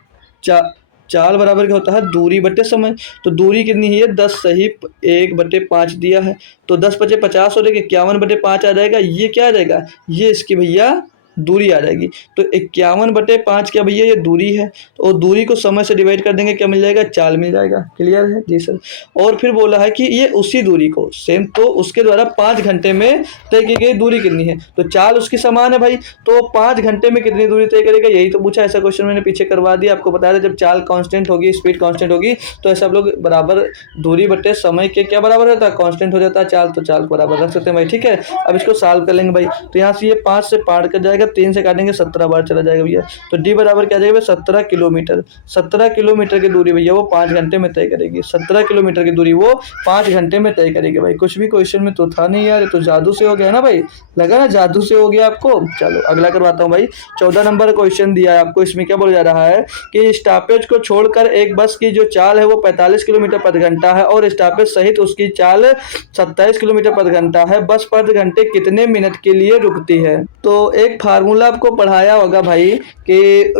चाल बराबर क्या होता है? दूरी बटे समय। तो दूरी कितनी है? 10 सही 1/5 दिया है, तो 10 बचे 50 हो जाएगा, 51/5 आ जाएगा। ये क्या आ जाएगा? ये इसकी भैया दूरी आ जाएगी। तो 51/5 क्या भैया? ये दूरी है। और दूरी को समय से डिवाइड कर देंगे, क्या मिल जाएगा? चाल मिल जाएगा। क्लियर है जी सर। और फिर बोला है कि ये उसी दूरी को सेम, तो उसके द्वारा 5 घंटे में तय की गई दूरी कितनी है? तो चाल उसकी समान है भाई, तो 5 घंटे में कितनी दूरी तय करेगा? यही तो पूछा। ऐसा क्वेश्चन मैंने पीछे करवा दिया, आपको बताया था जब चाल कांस्टेंट होगी, स्पीड कांस्टेंट होगी, तो ऐसा आप लोग बराबर दूरी बटे समय के क्या बराबर रहता है? कांस्टेंट हो जाता है चाल, तो चाल को बराबर रख सकते हैं भाई, ठीक है। अब इसको सॉल्व कर लेंगे भाई। तो यहाँ से ये 5 से पार कर जाएगा, 3 से काटेंगे 17 बार चला जाएगा भैया। तो डी बराबर क्या आ जाएगा? 17 किलोमीटर। 17 किलोमीटर की दूरी भैया वो 5 घंटे में तय करेगी। 17 किलोमीटर की दूरी वो 5 घंटे में तय करेगी भाई। कुछ भी क्वेश्चन में तो था नहीं यार, ये तो जादू से हो गया ना भाई, लगा ना जादू से हो गया आपको। चलो अगला करवाता हूँ भाई। 14 नंबर क्वेश्चन दिया है आपको। इसमें क्या बोला जा रहा है कि स्टॉपेज को छोड़कर एक बस की जो चाल है वो 45 किलोमीटर प्रति घंटा है और स्टॉपेज सहित उसकी चाल 27 किलोमीटर प्रति घंटा है। बस प्रति घंटे कितने मिनट के लिए रुकती है? तो एक फार्मूला आपको पढ़ाया होगा भाई कि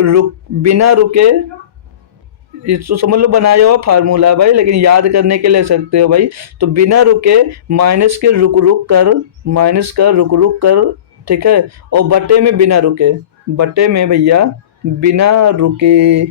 बिना रुके, इसको समझ लो बनाया हुआ फार्मूला है भाई, लेकिन याद करने के ले सकते हो भाई। तो बिना रुके माइनस के रुक रुक कर, ठीक है, और बटे में बिना रुके, बटे में भैया बिना रुके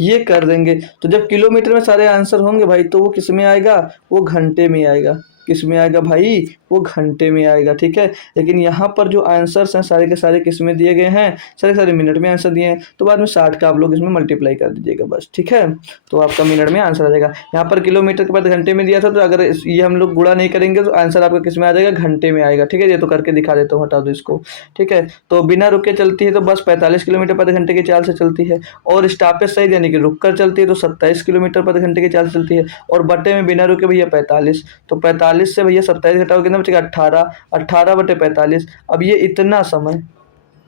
ये कर देंगे। तो जब किलोमीटर में सारे आंसर होंगे भाई तो वो किस में आएगा? वो घंटे में आएगा। किस में आएगा भाई? वो घंटे में आएगा, ठीक है। लेकिन यहाँ पर जो आंसर्स हैं सारे के सारे किस में दिए गए हैं? सारे सारे मिनट में आंसर दिए हैं। तो बाद में 60 का आप लोग इसमें मल्टीप्लाई कर दीजिएगा बस, ठीक है। तो आपका मिनट में आंसर आ जाएगा। यहाँ पर किलोमीटर के बाद घंटे में दिया था, तो अगर ये हम लोग गुणा नहीं करेंगे तो आंसर आपका किस में आ जाएगा? घंटे में आएगा, ठीक है। ये तो करके दिखा देता हूँ, हटा दो इसको, ठीक है। तो बिना रुके चलती है तो बस 45 किलोमीटर प्रति घंटे की चाल से चलती है, और स्टॉपेज सही यानी कि रुक कर चलती है तो 27 किलोमीटर प्रति घंटे की चाल से चलती है, और बटे में बिना रुके भैया 45। तो 45 से भैया 27 घटाओ कितना बचेगा? 18। 18/45। अब ये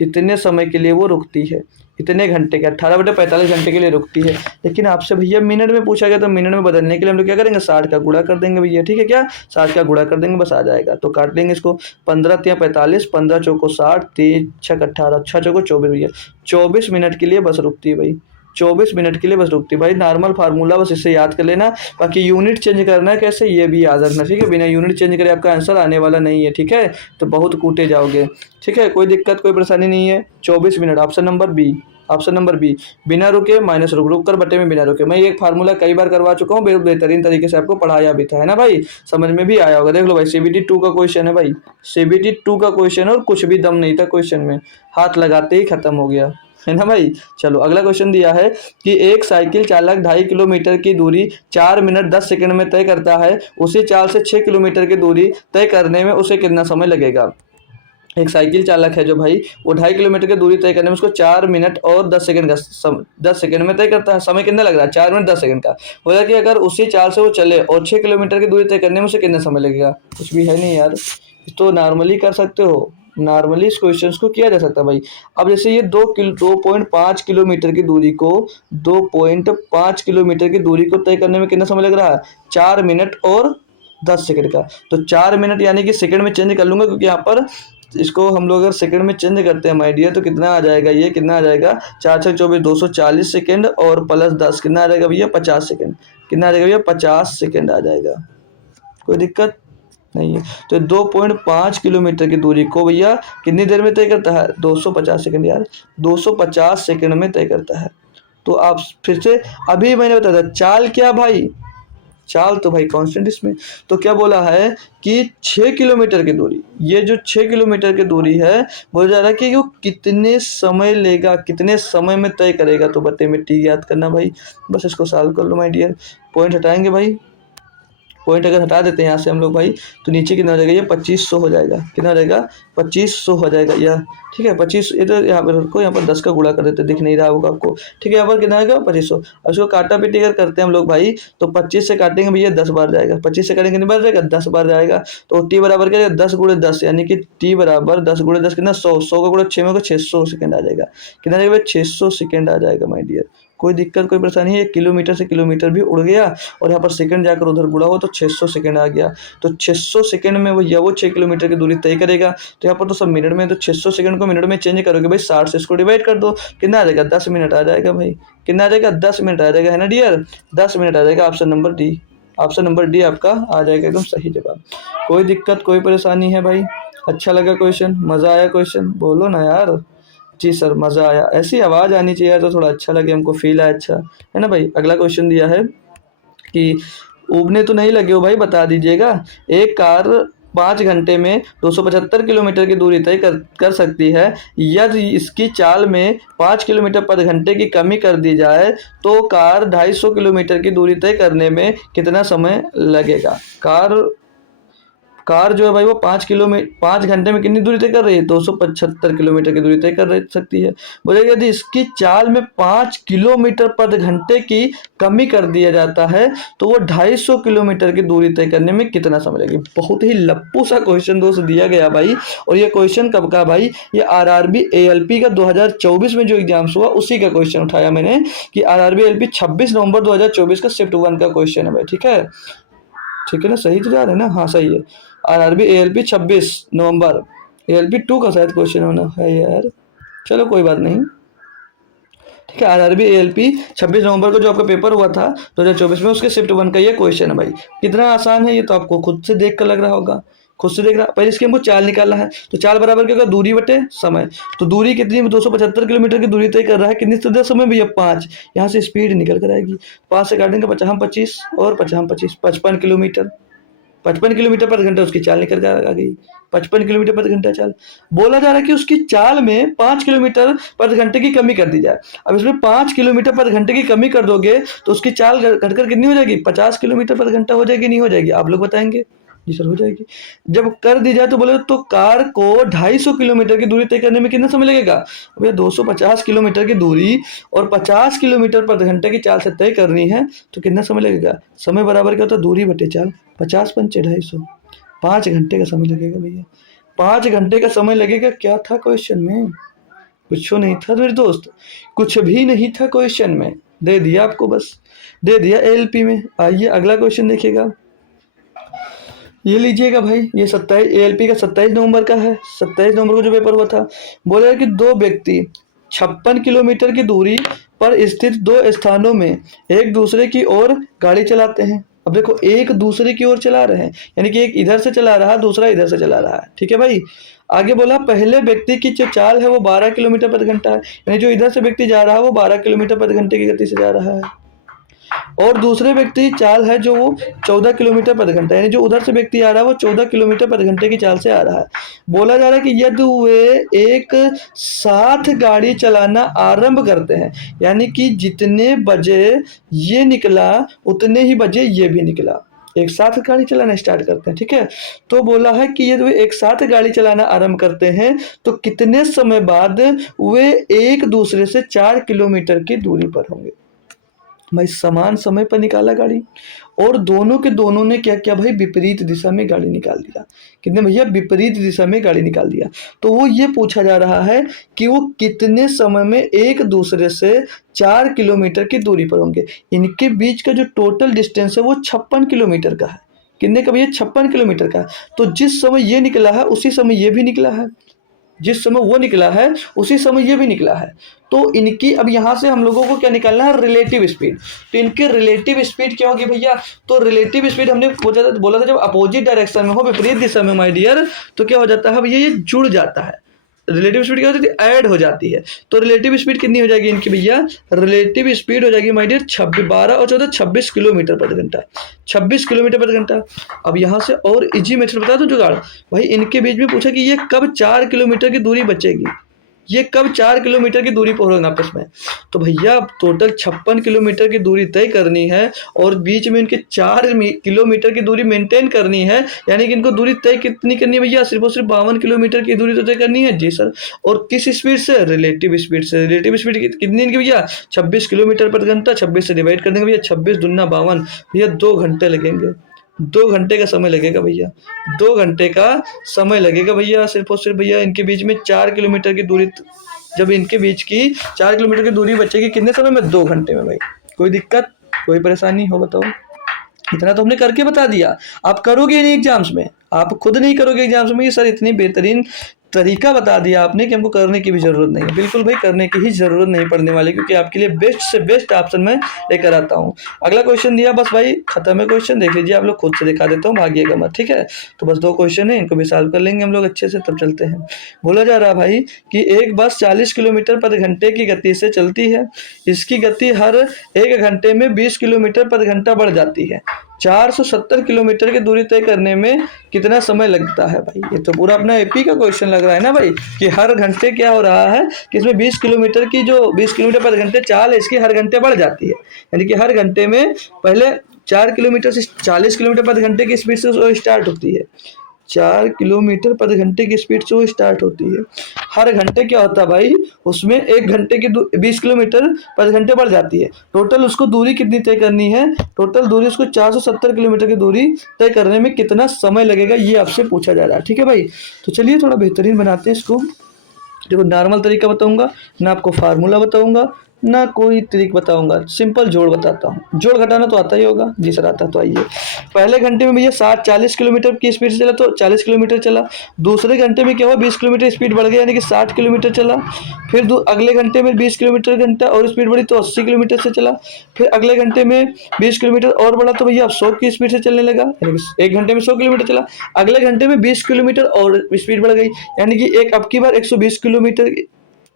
इतने समय के लिए वो रुकती है, इतने घंटे के, 18/45 घंटे के लिए रुकती है। लेकिन आपसे भैया मिनट में पूछा गया, तो मिनट में बदलने के लिए हम लोग क्या करेंगे? 60 का गुणा कर देंगे भैया, ठीक है। क्या 60 का गुणा कर देंगे, बस आ जाएगा। तो काट लेंगे इसको, 15 × 45, 15 चौको 60, 3 6 18, 6 चौको 24 भैया, 24 मिनट के लिए बस रुकती है भाई, 24 मिनट के लिए बस रुकती है भाई। नॉर्मल फार्मूला बस इससे याद कर लेना। बाकी यूनिट चेंज करना है कैसे, ये भी याद रखना, ठीक है। बिना यूनिट चेंज करे आपका आंसर आने वाला नहीं है, ठीक है। तो बहुत कूटे जाओगे, ठीक है। कोई दिक्कत कोई परेशानी नहीं है। 24 minute, option number B, option number B. बिना रुके माइनस रुक कर बटे में बिना रुके। मैं ये फार्मूला कई बार करवा चुका हूँ, बेहतरीन तरीके से आपको पढ़ाया भी था, है ना भाई, समझ में भी आया होगा। देख लो भाई, CBT 2 का क्वेश्चन है भाई, CBT 2 का क्वेश्चन, और कुछ भी दम नहीं था क्वेश्चन में, हाथ लगाते ही खत्म हो गया, है ना भाई। चलो अगला क्वेश्चन दिया है कि एक साइकिल चालक 2.5 किलोमीटर की दूरी 4 मिनट 10 सेकंड में तय करता है, उसी चाल से 6 किलोमीटर की दूरी तय करने में उसे कितना समय लगेगा? एक साइकिल चालक है जो भाई, वो 2.5 किलोमीटर की दूरी तय करने में उसको 4 मिनट और 10 सेकंड का 10 सेकंड में तय करता है। समय कितना लग रहा है? 4 मिनट 10 सेकंड का। बोला कि अगर उसी चाल से वो चले और 6 किलोमीटर की दूरी तय करने में उसे कितना समय लगेगा? कुछ भी है नहीं यार, तो नॉर्मली कर सकते हो, नॉर्मली इस क्वेश्चन को किया जा सकता है भाई। अब जैसे ये 2.5 किलोमीटर की दूरी को 2.5 किलोमीटर की दूरी को तय करने में कितना समय लग रहा है? 4 मिनट और 10 सेकंड का। तो 4 मिनट यानी कि सेकंड में चेंज कर लूंगा, क्योंकि यहाँ पर इसको हम लोग अगर सेकंड में चेंज करते हैं माय डियर, तो कितना आ जाएगा? ये कितना आ जाएगा? 4 छक 24, 240 सेकंड और प्लस 10 कितना आ जाएगा भैया? 50 सेकंड। कितना आ जाएगा भैया? 50 सेकंड आ जाएगा। कोई दिक्कत नहीं है। तो 2.5 किलोमीटर की दूरी को भैया कितनी देर में तय करता है? 250 सेकंड यार, 250 सेकंड में तय करता है। तो आप फिर से, अभी मैंने बताया था चाल क्या भाई, चाल तो भाई कांस्टेंट इसमें। तो क्या बोला है कि 6 किलोमीटर की दूरी, ये जो 6 किलोमीटर की दूरी है, बोला जा रहा है कि वो कितने समय लेगा, कितने समय में तय करेगा। तो बटे में टी याद करना भाई, बस इसको सॉल्व कर लो माय डियर। पॉइंट हटाएंगे भाई, पॉइंट अगर हटा देते हैं यहाँ से हम लोग भाई, तो नीचे कितना हो जाएगा? ये 2500 हो जाएगा। कितना हो जाएगा? 2500 हो जाएगा यह, ठीक है। 25, ये तो यहाँ पर रखो, यहाँ पर 10 का गुणा कर देते, दिख नहीं रहा होगा आपको, ठीक है। यहाँ पर कितना आएगा? 2500। अब इसको काटा पीटी अगर करते हैं हम लोग भाई, तो 25 से काटेंगे भैया 10 बार जाएगा, 25 से काटेंगे कितनी बार जाएगा? 10 बार जाएगा। तो टी बराबर क्या? 10 गुणे 10, यानी कि टी बराबर 10 गुणे 10 कितना? 100। 100 का गुणा 6 में होगा, 600 सेकंड आ जाएगा। कितना आ जाएगा? 600 सेकंड आ जाएगा माय डियर। कोई दिक्कत कोई परेशानी है? किलोमीटर से किलोमीटर भी उड़ गया, और यहाँ पर सेकंड जाकर उधर गुणा हो तो 600 सेकंड आ गया। तो 600 सेकंड में वो 6 किलोमीटर की दूरी तय करेगा। तो यहाँ पर तो सब मिनट में, तो 600 सेकंड को मिनट में चेंज करोगे भाई, 60 से इसको डिवाइड कर दो, कितना आ जाएगा? 10 मिनट आ जाएगा भाई। कितना आ जाएगा? 10 मिनट आ जाएगा, है ना डियर? 10 मिनट आ जाएगा। Option number D, option number D आपका आ जाएगा एकदम सही जवाब। कोई दिक्कत कोई परेशानी है भाई? अच्छा लगा क्वेश्चन? मज़ा आया क्वेश्चन? बोलो ना यार। जी सर मज़ा आया, ऐसी आवाज़ आनी चाहिए तो थोड़ा अच्छा लगे, हमको फील आए अच्छा, है ना भाई। अगला क्वेश्चन दिया है कि उबने तो नहीं लगे हो भाई, बता दीजिएगा। एक कार 5 घंटे में 275 किलोमीटर की दूरी तय कर सकती है। यदि इसकी चाल में 5 किलोमीटर प्रति घंटे की कमी कर दी जाए तो कार 250 किलोमीटर की दूरी तय करने में कितना समय लगेगा? कार जो है भाई वो 5 घंटे में कितनी दूरी तय कर रही है? 275 किलोमीटर की दूरी तय कर सकती है। बोलेगा यदि इसकी चाल में 5 किलोमीटर प्रति घंटे की कमी कर दिया जाता है तो वो 250 किलोमीटर की दूरी तय करने में कितना समय लगेगा? बहुत ही लप्पू सा क्वेश्चन दोस्त दिया गया भाई। और ये क्वेश्चन कब का भाई? ये आरआरबी एएलपी का 2024 में जो एग्जाम्स हुआ उसी का क्वेश्चन उठाया मैंने, कि आरआरबी एएलपी 26 नवंबर 2024 का शिफ्ट 1 का क्वेश्चन है भाई, ठीक है। ठीक है ना, सही तो जा रहा है ना? हाँ सही है। आरआरबी एएलपी 26 नवंबर, एएलपी 2 का शायद क्वेश्चन होना है यार, चलो कोई बात नहीं, ठीक है। आरआरबी एएलपी 26 नवंबर को जो आपका पेपर हुआ था 2024 में, उसके शिफ्ट 1 का ये क्वेश्चन है भाई। कितना आसान है ये तो आपको खुद से देख कर लग रहा होगा, खुद से देख रहा। पहले इसके हमको चाल निकालना है, तो चाल बराबर क्या होगा? दूरी बटे समय। तो दूरी कितनी? 275 किलोमीटर की दूरी तय कर रहा है, कितनी समय भैया? 5। यहाँ से स्पीड निकल कर आएगी, 5 से काटेंगे 50 25 और 50 25, 55 किलोमीटर, 55 किलोमीटर प्रति घंटा उसकी चाल निकल कर आ गई। 55 किलोमीटर प्रति घंटा चाल। बोला जा रहा है कि उसकी चाल में 5 किलोमीटर प्रति घंटे की कमी कर दी जाए। अब इसमें 5 किलोमीटर प्रति घंटे की कमी कर दोगे तो उसकी चाल घटकर कितनी हो जाएगी? 50 किलोमीटर प्रति घंटा हो जाएगी, नहीं हो जाएगी? आप लोग बताएंगे। जी सर हो जाएगी। जब कर दी जाए तो बोले तो कार को 250 किलोमीटर की दूरी तय करने में कितना समय लगेगा? भैया 250 किलोमीटर की दूरी और 50 किलोमीटर प्रति घंटे की चाल से तय करनी है तो कितना समय लगेगा? समय बराबर क्या होता है? दूरी बटे चाल। 50 पंचे 250, 5 घंटे का समय लगेगा भैया। 5 घंटे का समय लगेगा। क्या था क्वेश्चन में? कुछ नहीं था मेरे दोस्त, कुछ भी नहीं था क्वेश्चन में, दे दिया आपको, बस दे दिया एएलपी में। आइए अगला क्वेश्चन देखिएगा, ये लीजिएगा भाई। ये 27 एएलपी का 27 नवंबर का है। 27 नवंबर को जो पेपर हुआ था, बोला कि 2 व्यक्ति 56 किलोमीटर की दूरी पर स्थित 2 स्थानों में एक दूसरे की ओर गाड़ी चलाते हैं। अब देखो एक दूसरे की ओर चला रहे हैं, यानी कि एक इधर से चला रहा है, दूसरा इधर से चला रहा है, ठीक है भाई। आगे बोला पहले व्यक्ति की जो चाल है वो 12 किलोमीटर प्रति घंटा है, यानी जो इधर से व्यक्ति जा रहा है वो 12 किलोमीटर प्रति घंटे की गति से जा रहा है। और दूसरे व्यक्ति चाल है जो वो 14 किलोमीटर प्रति घंटा, यानी जो उधर से व्यक्ति आ रहा है वो 14 किलोमीटर प्रति घंटे की चाल से आ रहा है। बोला जा रहा है कि यदि वे एक साथ गाड़ी चलाना आरंभ करते हैं, यानी कि जितने बजे ये निकला उतने ही बजे ये भी निकला, एक साथ गाड़ी चलाना स्टार्ट करते हैं, ठीक है। तो बोला है कि ये जो एक साथ गाड़ी चलाना आरंभ करते हैं तो कितने समय बाद वे एक दूसरे से 4 किलोमीटर की दूरी पर होंगे। भाई समान समय पर निकाला गाड़ी, और दोनों के दोनों ने क्या किया भाई, विपरीत दिशा में गाड़ी निकाल दिया। कितने भैया, विपरीत दिशा में गाड़ी निकाल दिया। तो वो ये पूछा जा रहा है कि वो कितने समय में एक दूसरे से 4 किलोमीटर की दूरी पर होंगे। इनके बीच का जो टोटल डिस्टेंस है वो 56 किलोमीटर का है। कितने का भैया, 56 किलोमीटर का है। तो जिस समय ये निकला है उसी समय ये भी निकला है, जिस समय वो निकला है उसी समय ये भी निकला है। तो इनकी अब यहाँ से हम लोगों को क्या निकालना है, रिलेटिव स्पीड। तो इनकी रिलेटिव स्पीड क्या होगी भैया, तो रिलेटिव स्पीड हमने बोला था जब अपोजिट डायरेक्शन में हो, विपरीत दिशा में माय डियर, तो क्या हो जाता है भैया, ये जुड़ जाता है। रिलेटिव स्पीड क्या होती है, ऐड हो जाती है। तो रिलेटिव स्पीड कितनी हो जाएगी इनकी भैया, रिलेटिव स्पीड हो जाएगी माय डियर 12 और 14 26 किलोमीटर प्रति घंटा, 26 किलोमीटर प्रति घंटा। अब यहाँ से और इजी मेथड बता दो जुगाड़। भाई इनके बीच में पूछा कि ये कब 4 किलोमीटर की दूरी बचेगी, ये कब 4 किलोमीटर की दूरी पर होगा आपस में। तो भैया टोटल 56 किलोमीटर की दूरी तय करनी है और बीच में इनके 4 किलोमीटर की दूरी मेंटेन करनी है, यानी कि इनको दूरी तय कितनी करनी है भैया, सिर्फ और सिर्फ 52 किलोमीटर की दूरी तो तय करनी है। जी सर। और किस स्पीड से, रिलेटिव स्पीड से। रिलेटिव स्पीड कितनी इनकी भैया, 26 किलोमीटर प्रति घंटा। 26 से डिवाइड कर देंगे भैया, 26 दूना 52, भैया 2 घंटे लगेंगे। 2 घंटे का समय लगेगा भैया, 2 घंटे का समय लगेगा भैया, सिर्फ और सिर्फ भैया इनके बीच में 4 किलोमीटर की दूरी, जब इनके बीच की 4 किलोमीटर की दूरी बचेगी कितने समय में, 2 घंटे में। भाई कोई दिक्कत, कोई परेशानी हो बताओ। इतना तो हमने करके बता दिया, आप करोगे नहीं एग्जाम्स में, आप खुद नहीं करोगे एग्जाम्स में। ये सर इतनी बेहतरीन तरीका बता दिया आपने कि हमको करने की भी जरूरत नहीं है। बिल्कुल भाई करने की ही जरूरत नहीं पड़ने वाली, क्योंकि आपके लिए बेस्ट से बेस्ट ऑप्शन मैं लेकर आता हूँ। अगला क्वेश्चन दिया, बस भाई खत्म है क्वेश्चन, देख लीजिए आप लोग, खुद से दिखा देता हूँ, भागिएगा मत, ठीक है। तो बस 2 क्वेश्चन है, इनको भी सॉल्व कर लेंगे हम लोग अच्छे से, तब चलते हैं। बोला जा रहा भाई कि एक बस 40 किलोमीटर प्रति घंटे की गति से चलती है, इसकी गति हर 1 घंटे में 20 किलोमीटर प्रति घंटा बढ़ जाती है। 470 किलोमीटर की दूरी तय करने में कितना समय लगता है। भाई ये तो पूरा अपना एपी का क्वेश्चन लग रहा है ना भाई, कि हर घंटे क्या हो रहा है कि इसमें 20 किलोमीटर की जो 20 किलोमीटर प्रति घंटे चाल है इसकी हर घंटे बढ़ जाती है, यानी कि हर घंटे में पहले 4 किलोमीटर से 40 किलोमीटर प्रति घंटे की स्पीड से वो स्टार्ट होती है, 4 किलोमीटर प्रति घंटे की स्पीड से वो स्टार्ट होती है। हर घंटे क्या होता है भाई, उसमें 1 घंटे की 20 किलोमीटर प्रति घंटे बढ़ जाती है। टोटल उसको दूरी कितनी तय करनी है, टोटल दूरी उसको 470 किलोमीटर की दूरी तय करने में कितना समय लगेगा, ये आपसे पूछा जा रहा है, ठीक है भाई। तो चलिए थोड़ा बेहतरीन बनाते हैं इसको। देखो नॉर्मल तरीका बताऊंगा ना, आपको फार्मूला बताऊंगा ना कोई ट्रिक बताऊंगा, सिंपल जोड़ बताता हूँ। जोड़ घटाना तो आता ही होगा, जी सर आता। तो आइए, पहले घंटे में भैया 40 किलोमीटर की स्पीड से चला तो 40 किलोमीटर चला। दूसरे घंटे में क्या हुआ, 20 किलोमीटर स्पीड बढ़ गया, यानी कि 60 किलोमीटर चला। फिर अगले घंटे में 20 किलोमीटर घंटा और स्पीड बढ़ी तो 80 किलोमीटर से चला। फिर अगले घंटे में 20 किलोमीटर और बढ़ा तो भैया अब 100 की स्पीड से चलने लगा, यानी कि 1 घंटे में 100 किलोमीटर चला। अगले घंटे में 20 किलोमीटर और स्पीड बढ़ गई, यानी कि एक अब की बार 120 किलोमीटर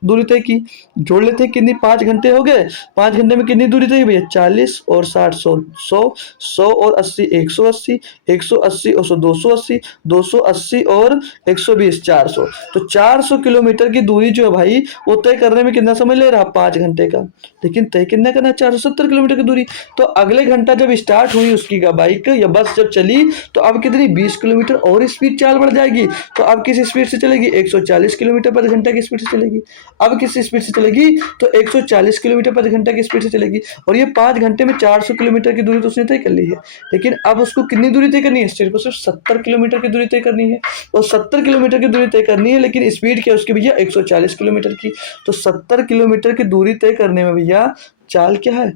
दूरी तय की। जोड़ लेते हैं कितनी, 5 घंटे हो गए। 5 घंटे में कितनी दूरी तय भैया, 40 और 60 100, 100 और 80 180, 180 और 100 280, 280 और 120 400। तो 400 किलोमीटर की दूरी जो है भाई वो तय करने में कितना समय ले रहा, 5 घंटे का। लेकिन तय कितना करना, 470 किलोमीटर की दूरी। तो अगले घंटा जब स्टार्ट हुई उसकी बाइक या बस जब चली तो अब कितनी, 20 किलोमीटर और स्पीड चाल बढ़ जाएगी। तो अब किस स्पीड से चलेगी, 140 किलोमीटर प्रति घंटा की स्पीड से चलेगी। अब किस स्पीड से चलेगी, तो 140 किलोमीटर प्रति घंटा की स्पीड से चलेगी। और ये 5 घंटे में 400 किलोमीटर की दूरी तो उसने तय कर ली है, लेकिन अब उसको कितनी दूरी तय करनी है, सिर्फ 70 किलोमीटर की दूरी तय करनी है। और 70 किलोमीटर की दूरी तय करनी है, लेकिन स्पीड क्या है उसकी भैया, 140 किलोमीटर की। तो 70 किलोमीटर की दूरी तय करने में भैया चाल क्या है,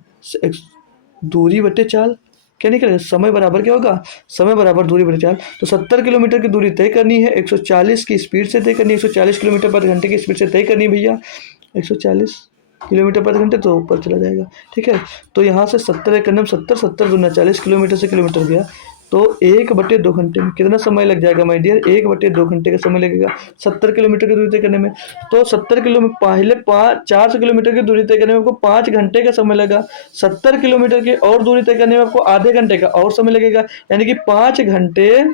दूरी बटे चाल, क्या निकलेगा, समय बराबर क्या होगा, समय बराबर दूरी बटे चाल। तो 70 किलोमीटर की दूरी तय करनी है, 140 की स्पीड से तय करनी है, 140 किलोमीटर प्रति घंटे की स्पीड से तय करनी है भैया। 140 किलोमीटर प्रति घंटे तो ऊपर चला जाएगा, ठीक है। तो यहाँ से 70 करने में 70 70 दूना 40 किलोमीटर से किलोमीटर गया, तो 1/2 घंटे में कितना समय लग जाएगा माय डियर, 1/2 घंटे का समय लगेगा 70 किलोमीटर की दूरी तय करने में। तो 70 किलोमीटर पहले 400 किलोमीटर की दूरी तय करने में आपको 5 घंटे का समय लगा। 70 किलोमीटर की और दूरी तय करने में आपको आधे घंटे का और समय लगेगा, यानी कि 5 घंटे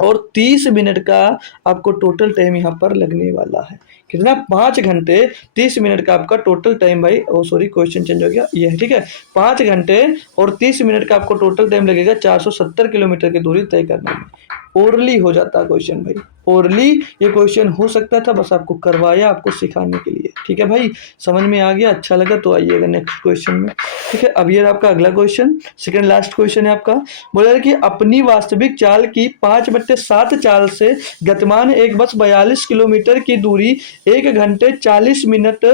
और 30 मिनट का आपको टोटल टाइम यहाँ पर लगने वाला है। कितना 5 घंटे 30 मिनट का आपका टोटल टाइम भाई, ओ सॉरी क्वेश्चन चेंज हो गया, ये है ठीक है। 5 घंटे और 30 मिनट का आपको टोटल टाइम लगेगा 470 किलोमीटर की दूरी तय करने में। ओरली हो जाता है क्वेश्चन भाई, ओरली ये क्वेश्चन हो सकता था, बस आपको करवाया आपको सिखाने के लिए, ठीक है भाई। समझ में आ गया, अच्छा लगा तो आइएगा नेक्स्ट क्वेश्चन में, ठीक है। अब ये आपका अगला क्वेश्चन, सेकंड लास्ट क्वेश्चन है आपका। बोला है कि अपनी वास्तविक चाल की 5/7 चाल से गतिमान एक बस 42 किलोमीटर की दूरी 1 घंटे 40 मिनट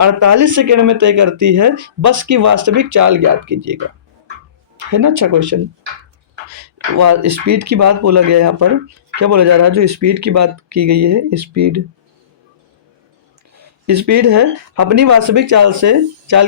48 सेकंड में तय करती है, बस की वास्तविक चाल ज्ञात कीजिएगा। है ना अच्छा क्वेश्चन। स्पीड की बात बोला गया है यहाँ पर, क्या बोला जा रहा है, जो स्पीड की बात की गई है, स्पीड है अपनी वास्तविक चाल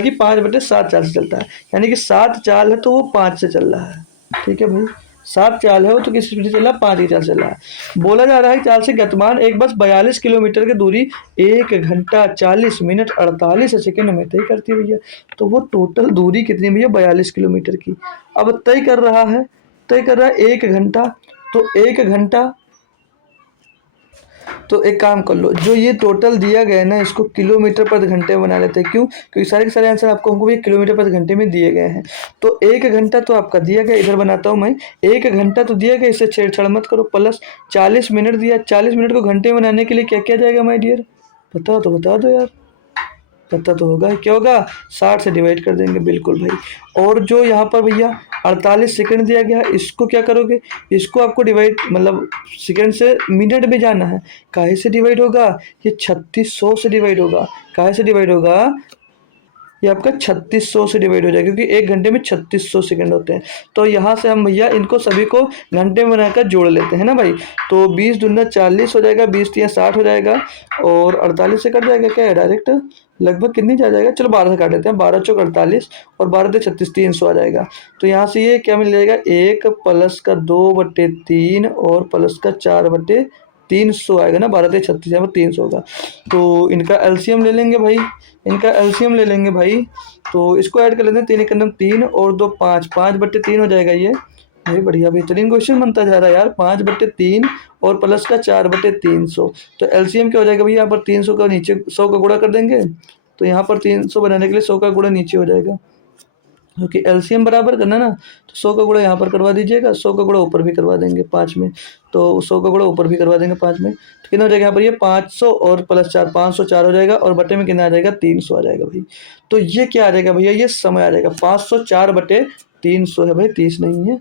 की 5/7 चाल से चलता है, यानी कि 7 चाल है तो वो 5 से चल रहा है, ठीक है भाई। 7 चाल है वो तो किस स्पीड से चल रहा है, 5 की चाल से चल रहा है। बोला जा रहा है चाल से गतिमान एक बस 42 किलोमीटर की दूरी 1 घंटा 40 मिनट 48 सेकंड में तय करती है भैया। तो वो टोटल दूरी कितनी भैया, 42 किलोमीटर की। अब तय कर रहा है 1 घंटा, तो 1 घंटा, तो एक काम कर लो, जो ये टोटल दिया गया है ना, इसको किलोमीटर प्रति घंटे में बना लेते हैं। क्यों? क्योंकि सारे के सारे आंसर आपको हमको भी किलोमीटर प्रति घंटे में दिए गए हैं। तो 1 घंटा तो आपका दिया गया, इधर बनाता हूँ मैं, 1 घंटा तो दिया गया, इससे छेड़छाड़ मत करो। प्लस 40 मिनट दिया, 40 मिनट को घंटे में बनाने के लिए क्या किया जाएगा माय डियर, बताओ तो बता दो यार, पता तो होगा, क्या होगा, 60 से डिवाइड कर देंगे, बिल्कुल भाई। और जो यहाँ पर भैया 48 सेकंड दिया गया, इसको क्या करोगे, इसको आपको डिवाइड, मतलब सेकंड से मिनट में जाना है, काहे से डिवाइड होगा, ये 3600 से डिवाइड होगा। काहे से डिवाइड होगा, ये आपका 3600 से डिवाइड हो जाएगा, क्योंकि 1 घंटे में 3600 सेकंड होते हैं। तो यहाँ से हम भैया इनको सभी को घंटे में बनाकर जोड़ लेते हैं ना भाई। तो 20 दूना 40 हो जाएगा, 20 तिया 60 हो जाएगा, और 48 से कट जाएगा, क्या है डायरेक्ट लगभग कितनी जा जाएगा, चलो 12 से काट देते हैं, 12 चौक 48 और 12 से 36, 300 आ जाएगा। तो यहाँ से ये क्या मिल जाएगा, 1 प्लस का 2/3 और प्लस का 4/300 आएगा ना, 12 से 36 यहाँ पर 300 होगा। तो इनका एलसीएम ले लेंगे भाई, इनका एलसीएम ले लेंगे भाई। तो इसको ऐड कर लेते हैं, 3 एक 3 और 2 5, 5/3 हो जाएगा ये भाई। बढ़िया बेहतरीन क्वेश्चन बनता जा रहा है यार, 5/3 और प्लस का 4/300। तो एलसीएम क्या हो जाएगा भैया, यहाँ पर 300 का नीचे 100 का गुणा कर देंगे, तो यहाँ पर 300 बनाने के लिए 100 का गुणा नीचे हो जाएगा, क्योंकि एलसीएम बराबर करना ना। तो 100 का गुणा यहाँ पर करवा दीजिएगा, 100 का गुणा ऊपर भी करवा देंगे 5 में, तो 100 का गुणा ऊपर भी करवा देंगे 5 में। तो कितना हो जाएगा यहाँ पर, ये 500 और प्लस 4, 504 हो जाएगा, और बटे में कितना आ जाएगा, 300 आ जाएगा भाई। तो ये क्या आ जाएगा भैया, ये समय आ जाएगा 504/300 है भाई, 30 नहीं है,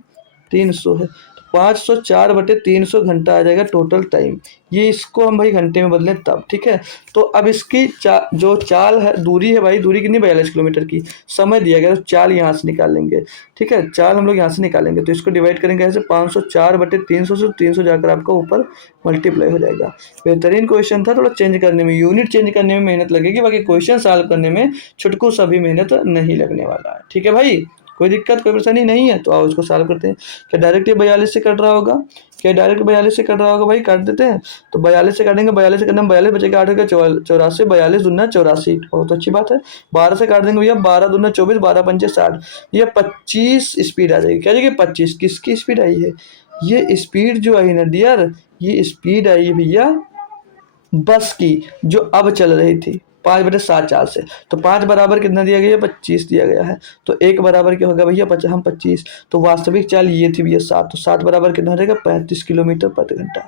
300 है। 504/300 घंटा आ जाएगा टोटल टाइम। ये इसको हम भाई घंटे में बदलें तब, ठीक है। तो अब इसकी जो चाल है, दूरी है भाई, दूरी कितनी, 42 किलोमीटर की, समय दिया गया, तो चाल यहाँ से निकाल लेंगे, ठीक है। चाल हम लोग यहाँ से निकालेंगे, तो इसको डिवाइड करेंगे ऐसे 504/300 से, 300 जाकर आपका ऊपर मल्टीप्लाई हो जाएगा। बेहतरीन क्वेश्चन था, थोड़ा चेंज करने में, यूनिट चेंज करने में मेहनत लगेगी, बाकी क्वेश्चन सॉल्व करने में छुटकू सभी मेहनत नहीं लगने वाला है, ठीक है भाई। कोई दिक्कत कोई परेशानी नहीं है, तो आओ इसको सॉल्व करते हैं। क्या डायरेक्ट ये 42 से कट रहा होगा, क्या डायरेक्ट 42 से कट रहा होगा भाई, काट देते हैं। तो 42 से काटेंगे, 42 से करना 42 बचेगा, 8 का 84, 42 दूना 84, बहुत अच्छी बात है। 12 से काट देंगे भैया, 12 दूना 24, 12 पंचे 60, ये 25 स्पीड आ जाएगी। क्या जाएगी 25, किसकी स्पीड आई है, ये स्पीड जो आई ना डियर, ये स्पीड आई है भैया बस की, जो अब चल रही थी 5/7 चाल से। तो 5 बराबर कितना दिया गया है, 25 दिया गया है। तो 1 बराबर क्या होगा भैया, हम 25, तो वास्तविक चाल ये थी भैया 7, तो 7 बराबर कितना हो जाएगा, 35 किलोमीटर प्रति घंटा,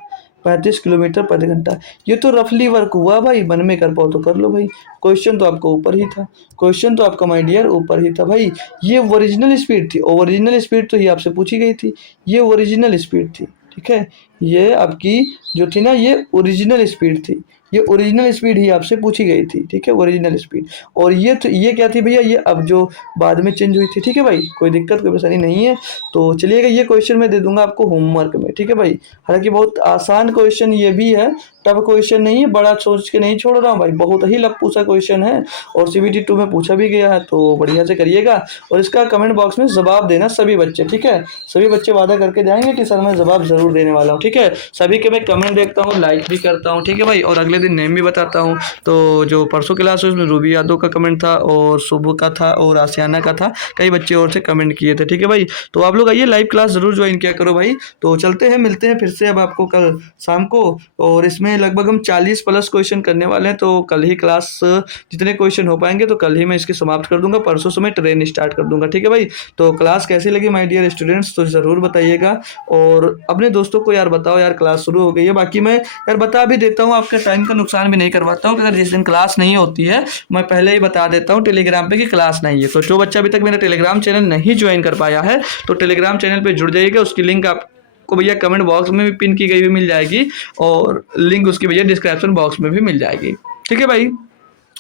35 किलोमीटर प्रति घंटा। ये तो रफली वर्क हुआ भाई, मन में कर पाओ तो कर लो भाई, क्वेश्चन तो आपको ऊपर ही था, क्वेश्चन तो आपका माय डियर ऊपर ही था भाई। ये ओरिजिनल स्पीड थी, ओरिजिनल स्पीड तो ये आपसे पूछी गई थी, ये ओरिजिनल स्पीड थी, ठीक है। ये आपकी जो थी ना, ये ओरिजिनल स्पीड थी, ये ओरिजिनल स्पीड ही आपसे पूछी गई थी, ठीक है, ओरिजिनल स्पीड। और ये क्या थी भैया, ये अब जो बाद में चेंज हुई थी, ठीक है भाई, कोई दिक्कत कोई परेशानी नहीं है। तो चलिएगा, ये क्वेश्चन मैं दे दूंगा आपको होमवर्क में, ठीक है भाई। हालांकि बहुत आसान क्वेश्चन ये भी है, टफ क्वेश्चन नहीं है, बड़ा सोच के नहीं छोड़ रहा हूँ भाई, बहुत ही लंबा सा क्वेश्चन है, और CBT 2 में पूछा भी गया है, तो बढ़िया से करिएगा। और इसका कमेंट बॉक्स में जवाब देना सभी बच्चे, ठीक है, सभी बच्चे वादा करके जाएंगे कि सर मैं जवाब जरूर देने वाला हूँ, ठीक है। सभी के मैं कमेंट देखता हूँ, लाइक भी करता हूँ, ठीक है भाई। और अगले दिन नेम भी बताता हूँ। तो जो परसों क्लास हुई उसमें रूबी यादव का कमेंट था और शुभ का था और आसियाना का था, कई बच्चे और से कमेंट किए थे। ठीक है भाई, तो आप लोग आइए लाइव क्लास ज़रूर ज्वाइन किया करो भाई। तो चलते हैं, मिलते हैं फिर से अब आपको कल शाम को। और इसमें लगभग हम 40 प्लस क्वेश्चन करने वाले हैं, तो कल ही क्लास जितने क्वेश्चन हो पाएंगे तो कल ही मैं इसकी समाप्त कर दूंगा, परसों से मैं ट्रेन स्टार्ट कर दूंगा। ठीक है भाई, तो क्लास कैसी लगी माय डियर स्टूडेंट्स तो ज़रूर बताइएगा। और अपने दोस्तों को यार बताओ यार क्लास शुरू हो गई है। बाकी मैं यार बता भी देता हूँ, आपके टाइम का नुकसान भी नहीं करवाता हूँ, अगर जिस दिन क्लास नहीं होती है मैं पहले ही बता देता हूँ टेलीग्राम पे कि क्लास नहीं है। तो जो बच्चा अभी तक मेरा टेलीग्राम चैनल नहीं ज्वाइन कर पाया है तो टेलीग्राम चैनल पे जुड़ जाइएगा, उसकी लिंक आपको भैया कमेंट बॉक्स में भी पिन की गई हुई मिल जाएगी और लिंक उसकी भैया डिस्क्रिप्शन बॉक्स में भी मिल जाएगी। ठीक है भाई,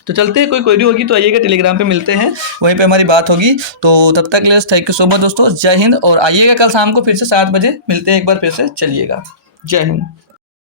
तो चलते हैं, कोई क्वेरी होगी तो आइएगा टेलीग्राम पे मिलते हैं, वहीं पे हमारी बात होगी। तो तब तक ले थैंक यू सो मच दोस्तों, जय हिंद। और आइएगा कल शाम को फिर से 7 बजे मिलते हैं एक बार फिर से, चलिएगा, जय हिंद।